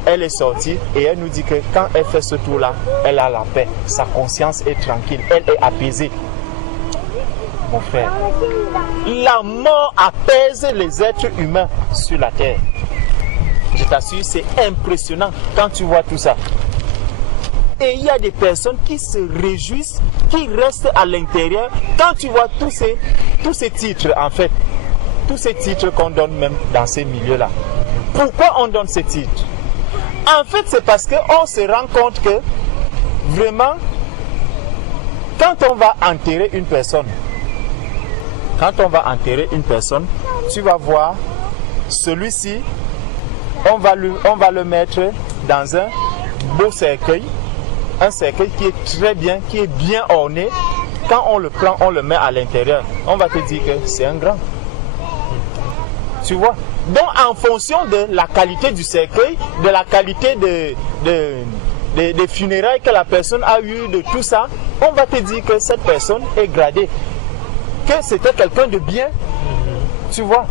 elle est sortie et elle nous dit que quand elle fait ce tour-là, elle a la paix. Sa conscience est tranquille, elle est apaisée. Mon frère, la mort apaise les êtres humains sur la terre. Je t'assure, c'est impressionnant quand tu vois tout ça. Et il y a des personnes qui se réjouissent, qui restent à l'intérieur quand tu vois tous ces titres, en fait. Tous ces titres qu'on donne même dans ces milieux-là. Pourquoi on donne ces titres? En fait, c'est parce qu'on se rend compte que vraiment, quand on va enterrer une personne, tu vas voir celui-ci, on va le mettre dans un beau cercueil, un cercueil qui est très bien, qui est bien orné. Quand on le prend, on le met à l'intérieur, on va te dire que c'est un grand. Tu vois? Donc, en fonction de la qualité du cercueil, de la qualité des funérailles que la personne a eu, de tout ça, on va te dire que cette personne est gradée, que c'était quelqu'un de bien. Tu vois?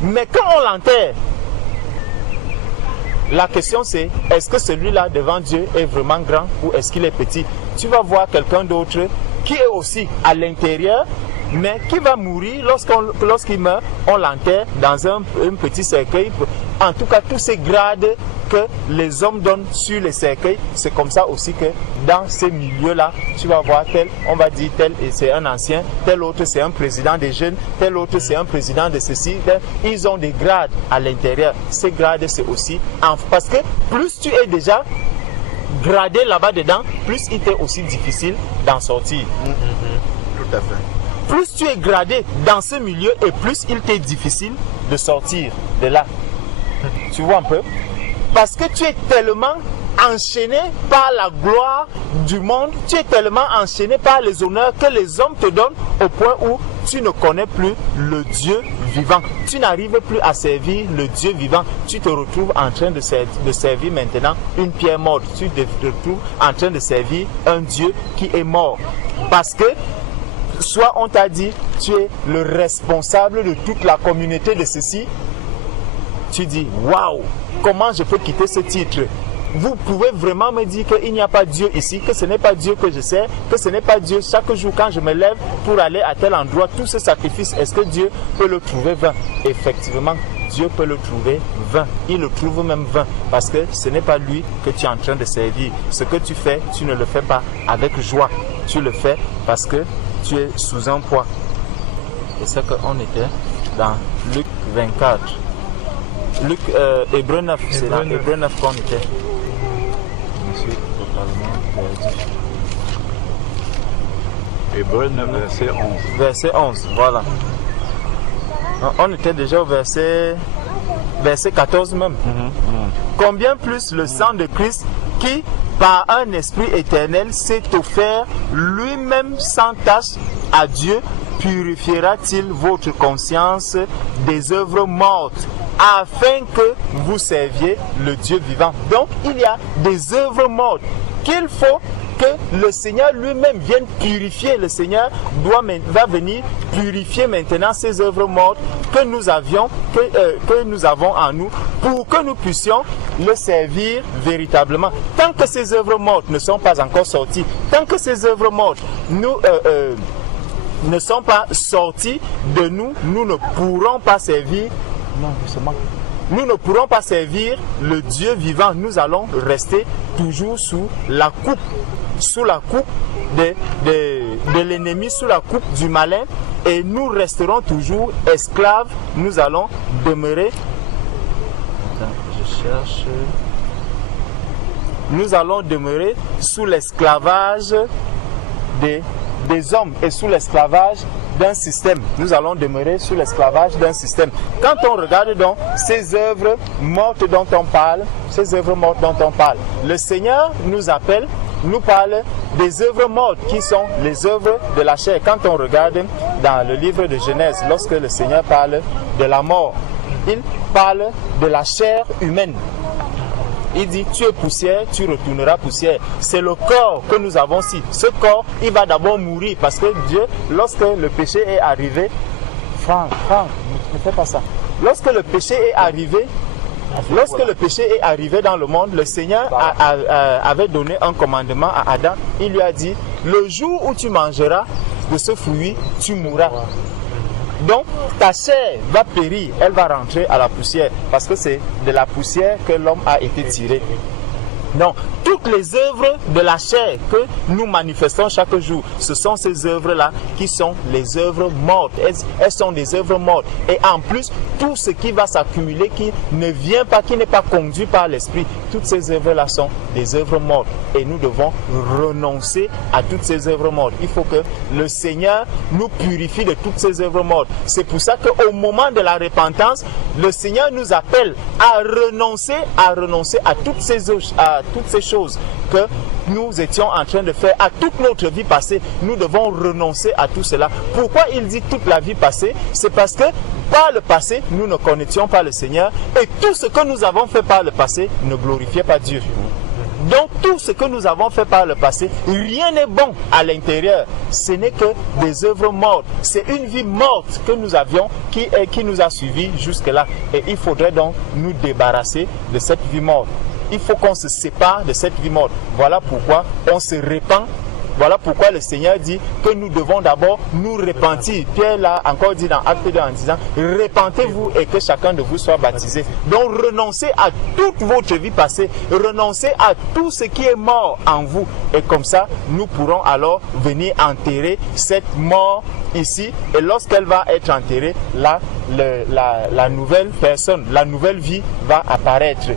Mais quand on l'enterre, la question c'est, est-ce que celui-là devant Dieu est vraiment grand ou est-ce qu'il est petit? Tu vas voir quelqu'un d'autre qui est aussi à l'intérieur, mais qui va mourir lorsqu'il meurt, on l'enterre dans un petit cercueil. En tout cas, tous ces grades que les hommes donnent sur les cercueils, c'est comme ça aussi que dans ces milieux-là, tu vas voir tel, on va dire tel, c'est un ancien, tel autre c'est un président des jeunes, tel autre c'est un président de ceci. Ils ont des grades à l'intérieur. Ces grades, c'est aussi... Parce que plus tu es déjà gradé là-bas dedans, plus il t'est aussi difficile d'en sortir. Tout à fait. Plus tu es gradé dans ce milieu et plus il t'est difficile de sortir de là. Tu vois un peu? Parce que tu es tellement enchaîné par la gloire du monde, tu es tellement enchaîné par les honneurs que les hommes te donnent au point où tu ne connais plus le Dieu vivant. Tu n'arrives plus à servir le Dieu vivant. Tu te retrouves en train de servir maintenant une pierre morte. Tu te retrouves en train de servir un Dieu qui est mort. Parce que soit on t'a dit, tu es le responsable de toute la communauté de ceci. Tu dis, waouh, comment je peux quitter ce titre? Vous pouvez vraiment me dire qu'il n'y a pas Dieu ici, que ce n'est pas Dieu que je sers, que ce n'est pas Dieu chaque jour quand je me lève pour aller à tel endroit, tout ce sacrifice, est-ce que Dieu peut le trouver vain? Effectivement, Dieu peut le trouver vain. Il le trouve même vain parce que ce n'est pas lui que tu es en train de servir. Ce que tu fais, tu ne le fais pas avec joie. Tu le fais parce que tu es sous un poids. Et c'est qu'on était dans Luc 24. Luc, Hébreu 9, c'est dans Hébreu 9 qu'on était. Je suis totalement perdu. Hébreu 9, verset 11. Verset 11, voilà. On était déjà au verset 14 même. Combien plus le sang de Christ qui, par un esprit éternel, s'est offert lui-même sans tache à Dieu, purifiera-t-il votre conscience des œuvres mortes afin que vous serviez le Dieu vivant. Donc, il y a des œuvres mortes qu'il faut que le Seigneur lui-même vienne purifier. Le Seigneur va venir purifier maintenant ces œuvres mortes que nous avions, que nous avons en nous, pour que nous puissions le servir véritablement. Tant que ces œuvres mortes ne sont pas encore sorties, tant que ces œuvres mortes ne sont pas sorties de nous, nous ne pourrons pas servir. Non, justement. Nous ne pourrons pas servir le Dieu vivant. Nous allons rester toujours sous la coupe de l'ennemi, sous la coupe du malin, et nous resterons toujours esclaves. Nous allons demeurer. Attends, je cherche. Nous allons demeurer sous l'esclavage des hommes et sous l'esclavage d'un système. Nous allons demeurer sous l'esclavage d'un système. Quand on regarde donc ces œuvres mortes dont on parle, le Seigneur nous appelle, nous parle des œuvres mortes qui sont les œuvres de la chair. Quand on regarde dans le livre de Genèse, lorsque le Seigneur parle de la mort, il parle de la chair humaine. Il dit, tu es poussière, tu retourneras poussière. C'est le corps que nous avons ici. Ce corps, il va d'abord mourir parce que Dieu, lorsque le péché est arrivé, Franck, ne fais pas ça. Lorsque le péché est arrivé, Lorsque le péché est arrivé dans le monde, le Seigneur avait donné un commandement à Adam. Il lui a dit, le jour où tu mangeras de ce fruit, tu mourras. Donc, ta chair va périr, elle va rentrer à la poussière, parce que c'est de la poussière que l'homme a été tiré. Donc, toutes les œuvres de la chair que nous manifestons chaque jour, ce sont ces œuvres-là qui sont les œuvres mortes. Elles sont des œuvres mortes. Et en plus, tout ce qui va s'accumuler, qui ne vient pas, qui n'est pas conduit par l'esprit, toutes ces œuvres-là sont des œuvres mortes. Et nous devons renoncer à toutes ces œuvres mortes. Il faut que le Seigneur nous purifie de toutes ces œuvres mortes. C'est pour ça qu'au moment de la repentance, le Seigneur nous appelle à renoncer à toutes ces choses que nous étions en train de faire, à toute notre vie passée. Nous devons renoncer à tout cela. Pourquoi il dit toute la vie passée? C'est parce que par le passé, nous ne connaissions pas le Seigneur et tout ce que nous avons fait par le passé ne glorifiait pas Dieu. Donc tout ce que nous avons fait par le passé, rien n'est bon à l'intérieur. Ce n'est que des œuvres mortes. C'est une vie morte que nous avions qui nous a suivis jusque-là. Et il faudrait donc nous débarrasser de cette vie morte. Il faut qu'on se sépare de cette vie morte. Voilà pourquoi on se répand. Voilà pourquoi le Seigneur dit que nous devons d'abord nous repentir. Pierre l'a encore dit dans Acte 2 en disant, repentez-vous et que chacun de vous soit baptisé. Donc renoncez à toute votre vie passée, renoncez à tout ce qui est mort en vous. Et comme ça, nous pourrons alors venir enterrer cette mort ici. Et lorsqu'elle va être enterrée, là, la nouvelle personne, la nouvelle vie va apparaître.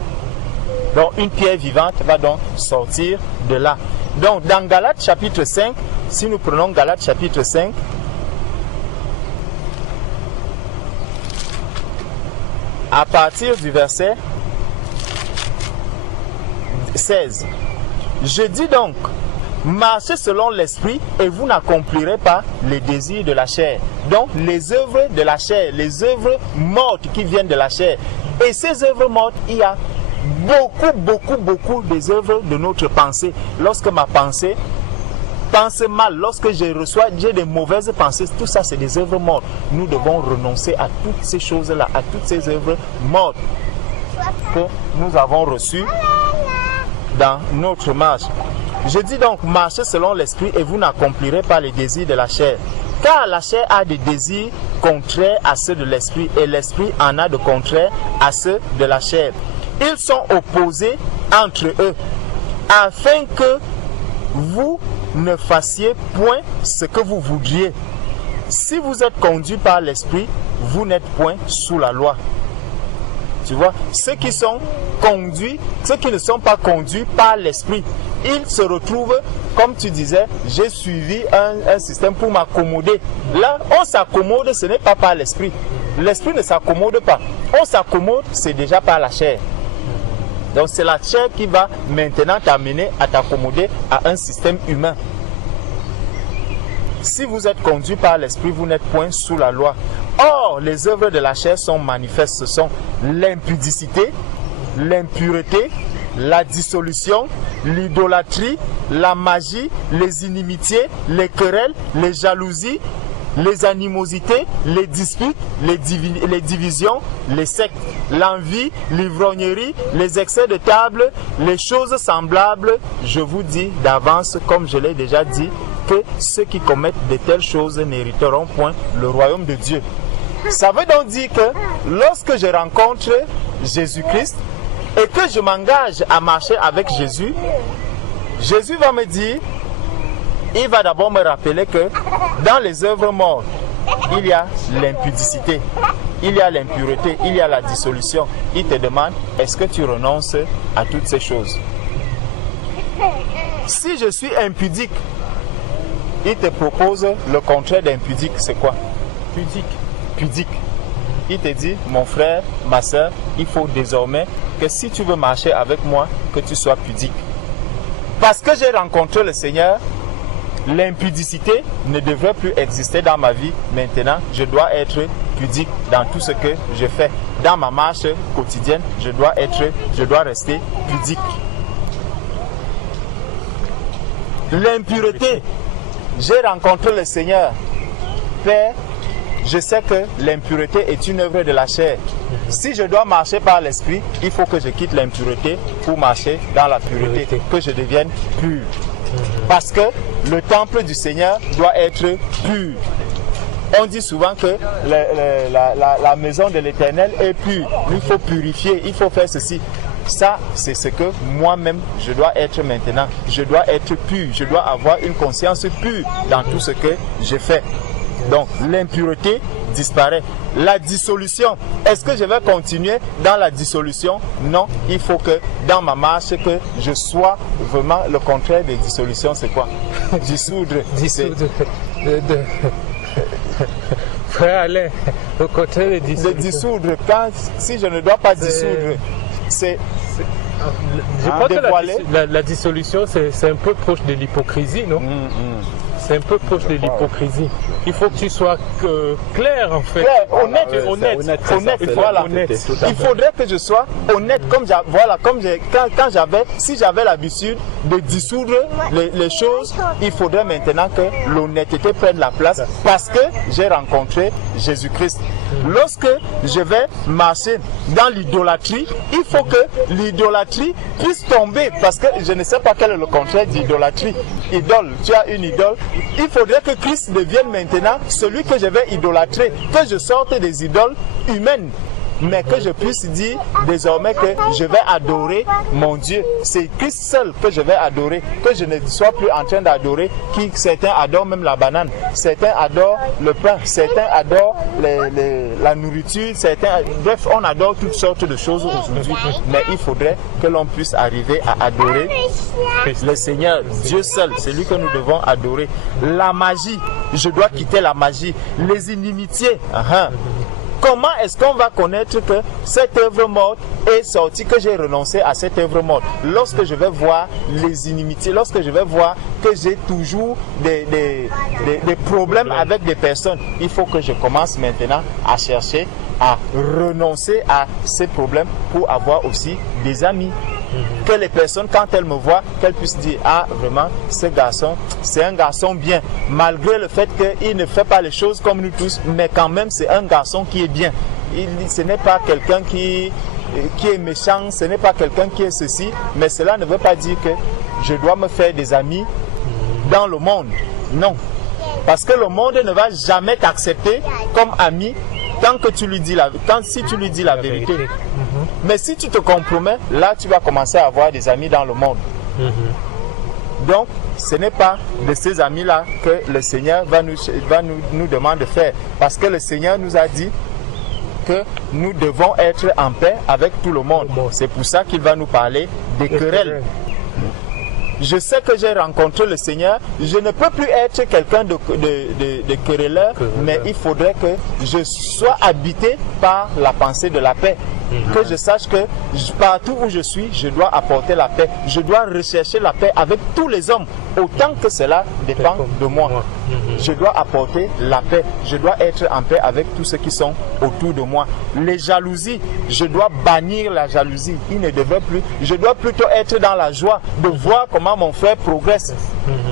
Donc une pierre vivante va donc sortir de là. Donc dans Galates chapitre 5, si nous prenons Galates chapitre 5, à partir du verset 16, je dis donc, marchez selon l'esprit et vous n'accomplirez pas les désirs de la chair. Donc les œuvres de la chair, les œuvres mortes qui viennent de la chair. Et ces œuvres mortes, il y a beaucoup des œuvres de notre pensée. Lorsque ma pensée pense mal, lorsque j'ai des mauvaises pensées, tout ça c'est des œuvres mortes. Nous devons renoncer à toutes ces choses-là, à toutes ces œuvres mortes que nous avons reçues dans notre marche. Je dis donc, marchez selon l'esprit et vous n'accomplirez pas les désirs de la chair. Car la chair a des désirs contraires à ceux de l'esprit et l'esprit en a de contraires à ceux de la chair. Ils sont opposés entre eux, afin que vous ne fassiez point ce que vous voudriez. Si vous êtes conduit par l'esprit, vous n'êtes point sous la loi. Tu vois, ceux qui sont conduits, ceux qui ne sont pas conduits par l'esprit, ils se retrouvent, comme tu disais, j'ai suivi un système pour m'accommoder. Là, on s'accommode, ce n'est pas par l'esprit. L'esprit ne s'accommode pas. On s'accommode, c'est déjà par la chair. Donc c'est la chair qui va maintenant t'amener à t'accommoder à un système humain. Si vous êtes conduit par l'esprit, vous n'êtes point sous la loi. Or, les œuvres de la chair sont manifestes. Ce sont l'impudicité, l'impureté, la dissolution, l'idolâtrie, la magie, les inimitiés, les querelles, les jalousies, les animosités, les disputes, les divisions, les sectes, l'envie, l'ivrognerie, les excès de table, les choses semblables. Je vous dis d'avance, comme je l'ai déjà dit, que ceux qui commettent de telles choses n'hériteront point le royaume de Dieu. Ça veut donc dire que lorsque je rencontre Jésus-Christ et que je m'engage à marcher avec Jésus, Jésus va me dire, il va d'abord me rappeler que dans les œuvres mortes, il y a l'impudicité, il y a l'impureté, il y a la dissolution. Il te demande, est-ce que tu renonces à toutes ces choses? Si je suis impudique, il te propose le contraire d'impudique, c'est quoi? Pudique. Il te dit, mon frère, ma soeur, il faut désormais que si tu veux marcher avec moi, que tu sois pudique. Parce que j'ai rencontré le Seigneur, l'impudicité ne devrait plus exister dans ma vie. Maintenant, je dois être pudique dans tout ce que je fais. Dans ma marche quotidienne, je dois rester pudique. L'impureté, j'ai rencontré le Seigneur. Père, je sais que l'impureté est une œuvre de la chair. Si je dois marcher par l'esprit, il faut que je quitte l'impureté pour marcher dans la pureté, que je devienne pur. Parce que le temple du Seigneur doit être pur. On dit souvent que la maison de l'Éternel est pure. Il faut purifier, il faut faire ceci. Ça, c'est ce que moi-même, je dois être maintenant. Je dois être pur, je dois avoir une conscience pure dans tout ce que je fais. Donc, l'impureté disparaît. La dissolution, est-ce que je vais continuer dans la dissolution? Non, il faut que dans ma marche, que je sois vraiment le contraire de dissolution. C'est quoi? Dissoudre. Dissoudre. Frère Alain, au contraire de dissoudre. De dissoudre. Si je ne dois pas dissoudre, c'est... Je crois que la dissolution, c'est un peu proche de l'hypocrisie, non? C'est un peu proche de l'hypocrisie. Il faut que tu sois clair, en fait. Clair, honnête, voilà. Il faudrait que je sois honnête, si j'avais l'habitude de dissoudre les choses, il faudrait maintenant que l'honnêteté prenne la place parce que j'ai rencontré Jésus-Christ. Lorsque je vais marcher dans l'idolâtrie, il faut que l'idolâtrie puisse tomber parce que je ne sais pas quel est le contraire d'idolâtrie. Idole, tu as une idole. Il faudrait que Christ devienne maintenant celui que je vais idolâtrer, que je sorte des idoles humaines, mais que je puisse dire désormais que je vais adorer mon Dieu. C'est Christ seul que je vais adorer, que je ne sois plus en train d'adorer qui certains adorent même la banane, certains adorent le pain, certains adorent la nourriture, bref, on adore toutes sortes de choses aujourd'hui, mais il faudrait que l'on puisse arriver à adorer le Seigneur, Dieu seul, c'est lui que nous devons adorer. La magie, je dois quitter la magie, les inimitiés. Comment est-ce qu'on va connaître que cette œuvre morte est sortie, que j'ai renoncé à cette œuvre morte? Lorsque je vais voir les inimitiés, lorsque je vais voir que j'ai toujours des problèmes avec des personnes, il faut que je commence maintenant à chercher à renoncer à ces problèmes pour avoir aussi des amis. Que les personnes, quand elles me voient, qu'elles puissent dire, ah vraiment, ce garçon, c'est un garçon bien, malgré le fait qu'il ne fait pas les choses comme nous tous, mais quand même c'est un garçon qui est bien. Ce n'est pas quelqu'un qui est méchant, ce n'est pas quelqu'un qui est ceci, mais cela ne veut pas dire que je dois me faire des amis dans le monde. Non, parce que le monde ne va jamais t'accepter comme ami tant que tu lui dis si tu lui dis la vérité. Mais si tu te compromets, là tu vas commencer à avoir des amis dans le monde. Donc, ce n'est pas de ces amis-là que le Seigneur va nous demander de faire. Parce que le Seigneur nous a dit que nous devons être en paix avec tout le monde. C'est pour ça qu'il va nous parler des querelles. Je sais que j'ai rencontré le Seigneur, je ne peux plus être quelqu'un de querelleur, mais il faudrait que je sois habité par la pensée de la paix. Que je sache que partout où je suis, je dois apporter la paix. Je dois rechercher la paix avec tous les hommes, autant que cela dépend de moi. Je dois apporter la paix. Je dois être en paix avec tous ceux qui sont autour de moi. Les jalousies, je dois bannir la jalousie. Il ne devrait plus. Je dois plutôt être dans la joie de voir comment mon frère progresse.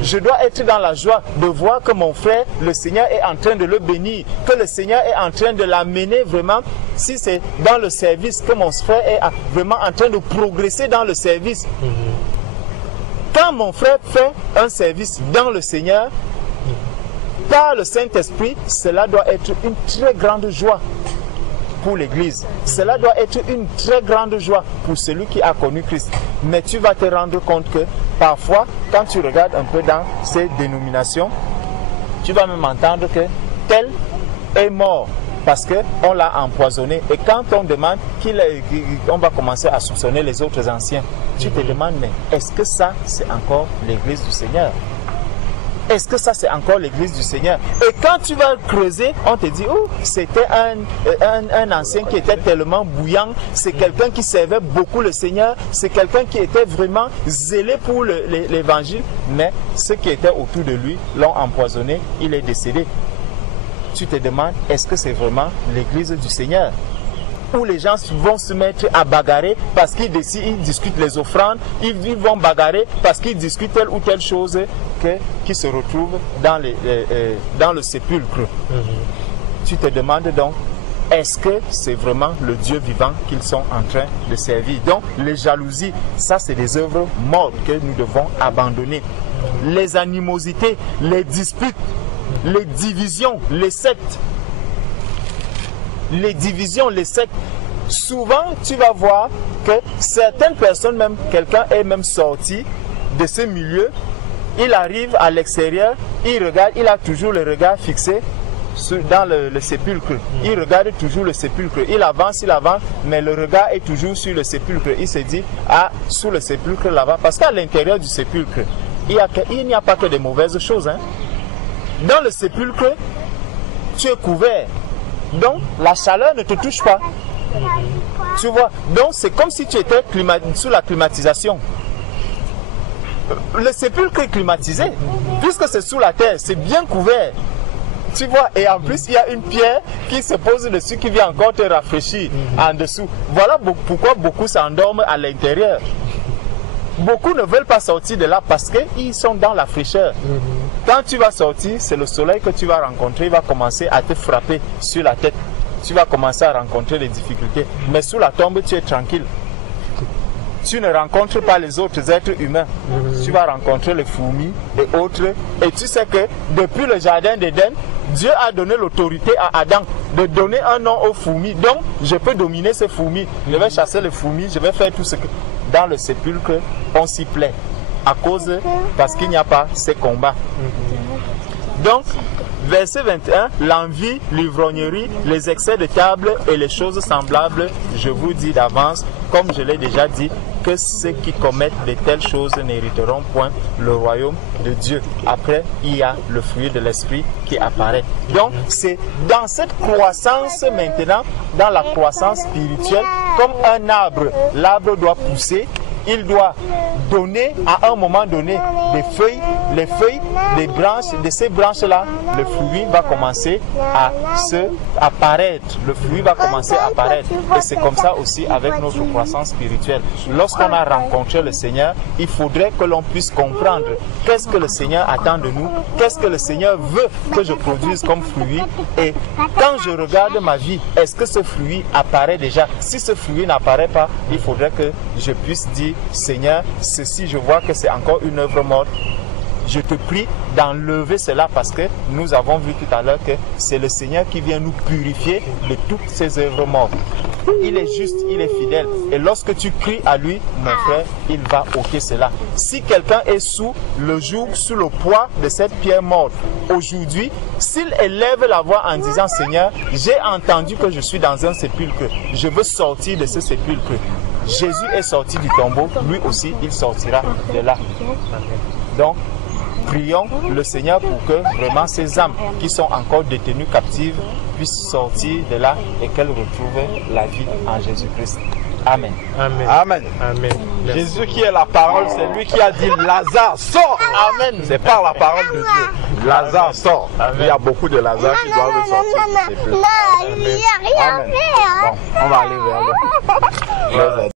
Je dois être dans la joie de voir que mon frère, le Seigneur est en train de le bénir, que le Seigneur est en train de l'amener vraiment, si c'est dans le service, que mon frère est vraiment en train de progresser dans le service. Quand mon frère fait un service dans le Seigneur, par le Saint-Esprit, cela doit être une très grande joie pour l'Église. Cela doit être une très grande joie pour celui qui a connu Christ. Mais tu vas te rendre compte que parfois, quand tu regardes un peu dans ces dénominations, tu vas même entendre que tel est mort parce qu'on l'a empoisonné. Et quand on demande on va commencer à soupçonner les autres anciens, tu te demandes, mais est-ce que ça, c'est encore l'Église du Seigneur? Est-ce que ça, c'est encore l'Église du Seigneur? Et quand tu vas creuser, on te dit, oh, c'était un ancien qui était tellement bouillant, c'est quelqu'un qui servait beaucoup le Seigneur, c'est quelqu'un qui était vraiment zélé pour l'Évangile, mais ceux qui étaient autour de lui l'ont empoisonné, il est décédé. Tu te demandes, est-ce que c'est vraiment l'Église du Seigneur? Où les gens vont se mettre à bagarrer parce qu'ils discutent les offrandes, ils vont bagarrer parce qu'ils discutent telle ou telle chose qui se retrouve dans le sépulcre. tu te demandes donc, est-ce que c'est vraiment le Dieu vivant qu'ils sont en train de servir? Donc, les jalousies, ça c'est des œuvres mortes que nous devons abandonner. Les animosités, les disputes, les divisions, les sectes. Les divisions, les sectes. Souvent, tu vas voir que certaines personnes, même quelqu'un est même sorti de ce milieu, il arrive à l'extérieur, il regarde, il a toujours le regard fixé dans le sépulcre. Il regarde toujours le sépulcre. Il avance, mais le regard est toujours sur le sépulcre. Il se dit, ah, sous le sépulcre là-bas. Parce qu'à l'intérieur du sépulcre, il n'y a pas que des mauvaises choses. Hein. Dans le sépulcre, tu es couvert. Donc, la chaleur ne te touche pas. Tu vois, donc c'est comme si tu étais sous la climatisation. Le sépulcre est climatisé, puisque c'est sous la terre, c'est bien couvert. Tu vois, et en plus, il y a une pierre qui se pose dessus, qui vient encore te rafraîchir en dessous. Voilà pourquoi beaucoup s'endorment à l'intérieur. Beaucoup ne veulent pas sortir de là parce qu'ils sont dans la fraîcheur. Quand tu vas sortir, c'est le soleil que tu vas rencontrer, il va commencer à te frapper sur la tête. Tu vas commencer à rencontrer des difficultés. Mais sous la tombe, tu es tranquille. Tu ne rencontres pas les autres êtres humains. Tu vas rencontrer les fourmis et autres. Et tu sais que depuis le jardin d'Éden, Dieu a donné l'autorité à Adam de donner un nom aux fourmis. Donc, je peux dominer ces fourmis. Je vais chasser les fourmis, je vais faire tout ce que... Dans le sépulcre, on s'y plaît. Parce qu'il n'y a pas ces combats. Donc, verset 21, l'envie, l'ivrognerie, les excès de table et les choses semblables, je vous dis d'avance, comme je l'ai déjà dit, que ceux qui commettent de telles choses n'hériteront point le royaume de Dieu. Après, il y a le fruit de l'esprit qui apparaît. Donc, c'est dans cette croissance maintenant, dans la croissance spirituelle, comme un arbre, l'arbre doit pousser, il doit donner à un moment donné des feuilles, les feuilles, des branches, de ces branches-là, le fruit va commencer à apparaître. Le fruit va commencer à apparaître. Et c'est comme ça aussi avec notre croissance spirituelle. Lorsqu'on a rencontré le Seigneur, il faudrait que l'on puisse comprendre qu'est-ce que le Seigneur attend de nous, qu'est-ce que le Seigneur veut que je produise comme fruit. Et quand je regarde ma vie, est-ce que ce fruit apparaît déjà? Si ce fruit n'apparaît pas, il faudrait que je puisse dire, Seigneur, ceci je vois que c'est encore une œuvre morte. Je te prie d'enlever cela parce que nous avons vu tout à l'heure que c'est le Seigneur qui vient nous purifier de toutes ces œuvres mortes. Il est juste, il est fidèle. Et lorsque tu cries à lui, mon frère, il va ôter cela. Si quelqu'un est sous le joug, sous le poids de cette pierre morte, aujourd'hui, s'il élève la voix en disant, Seigneur, j'ai entendu que je suis dans un sépulcre, je veux sortir de ce sépulcre. Jésus est sorti du tombeau, lui aussi il sortira de là. Donc, prions le Seigneur pour que vraiment ces âmes qui sont encore détenues captives puissent sortir de là et qu'elles retrouvent la vie en Jésus-Christ. Amen. Amen. Amen. Amen. Jésus qui est la parole, c'est lui qui a dit Lazare, sors. Amen. C'est par la parole de Dieu. Lazare, sort. Il y a beaucoup de Lazare qui doivent sortir. Il n'y a rien fait. Bon, on va aller vers le.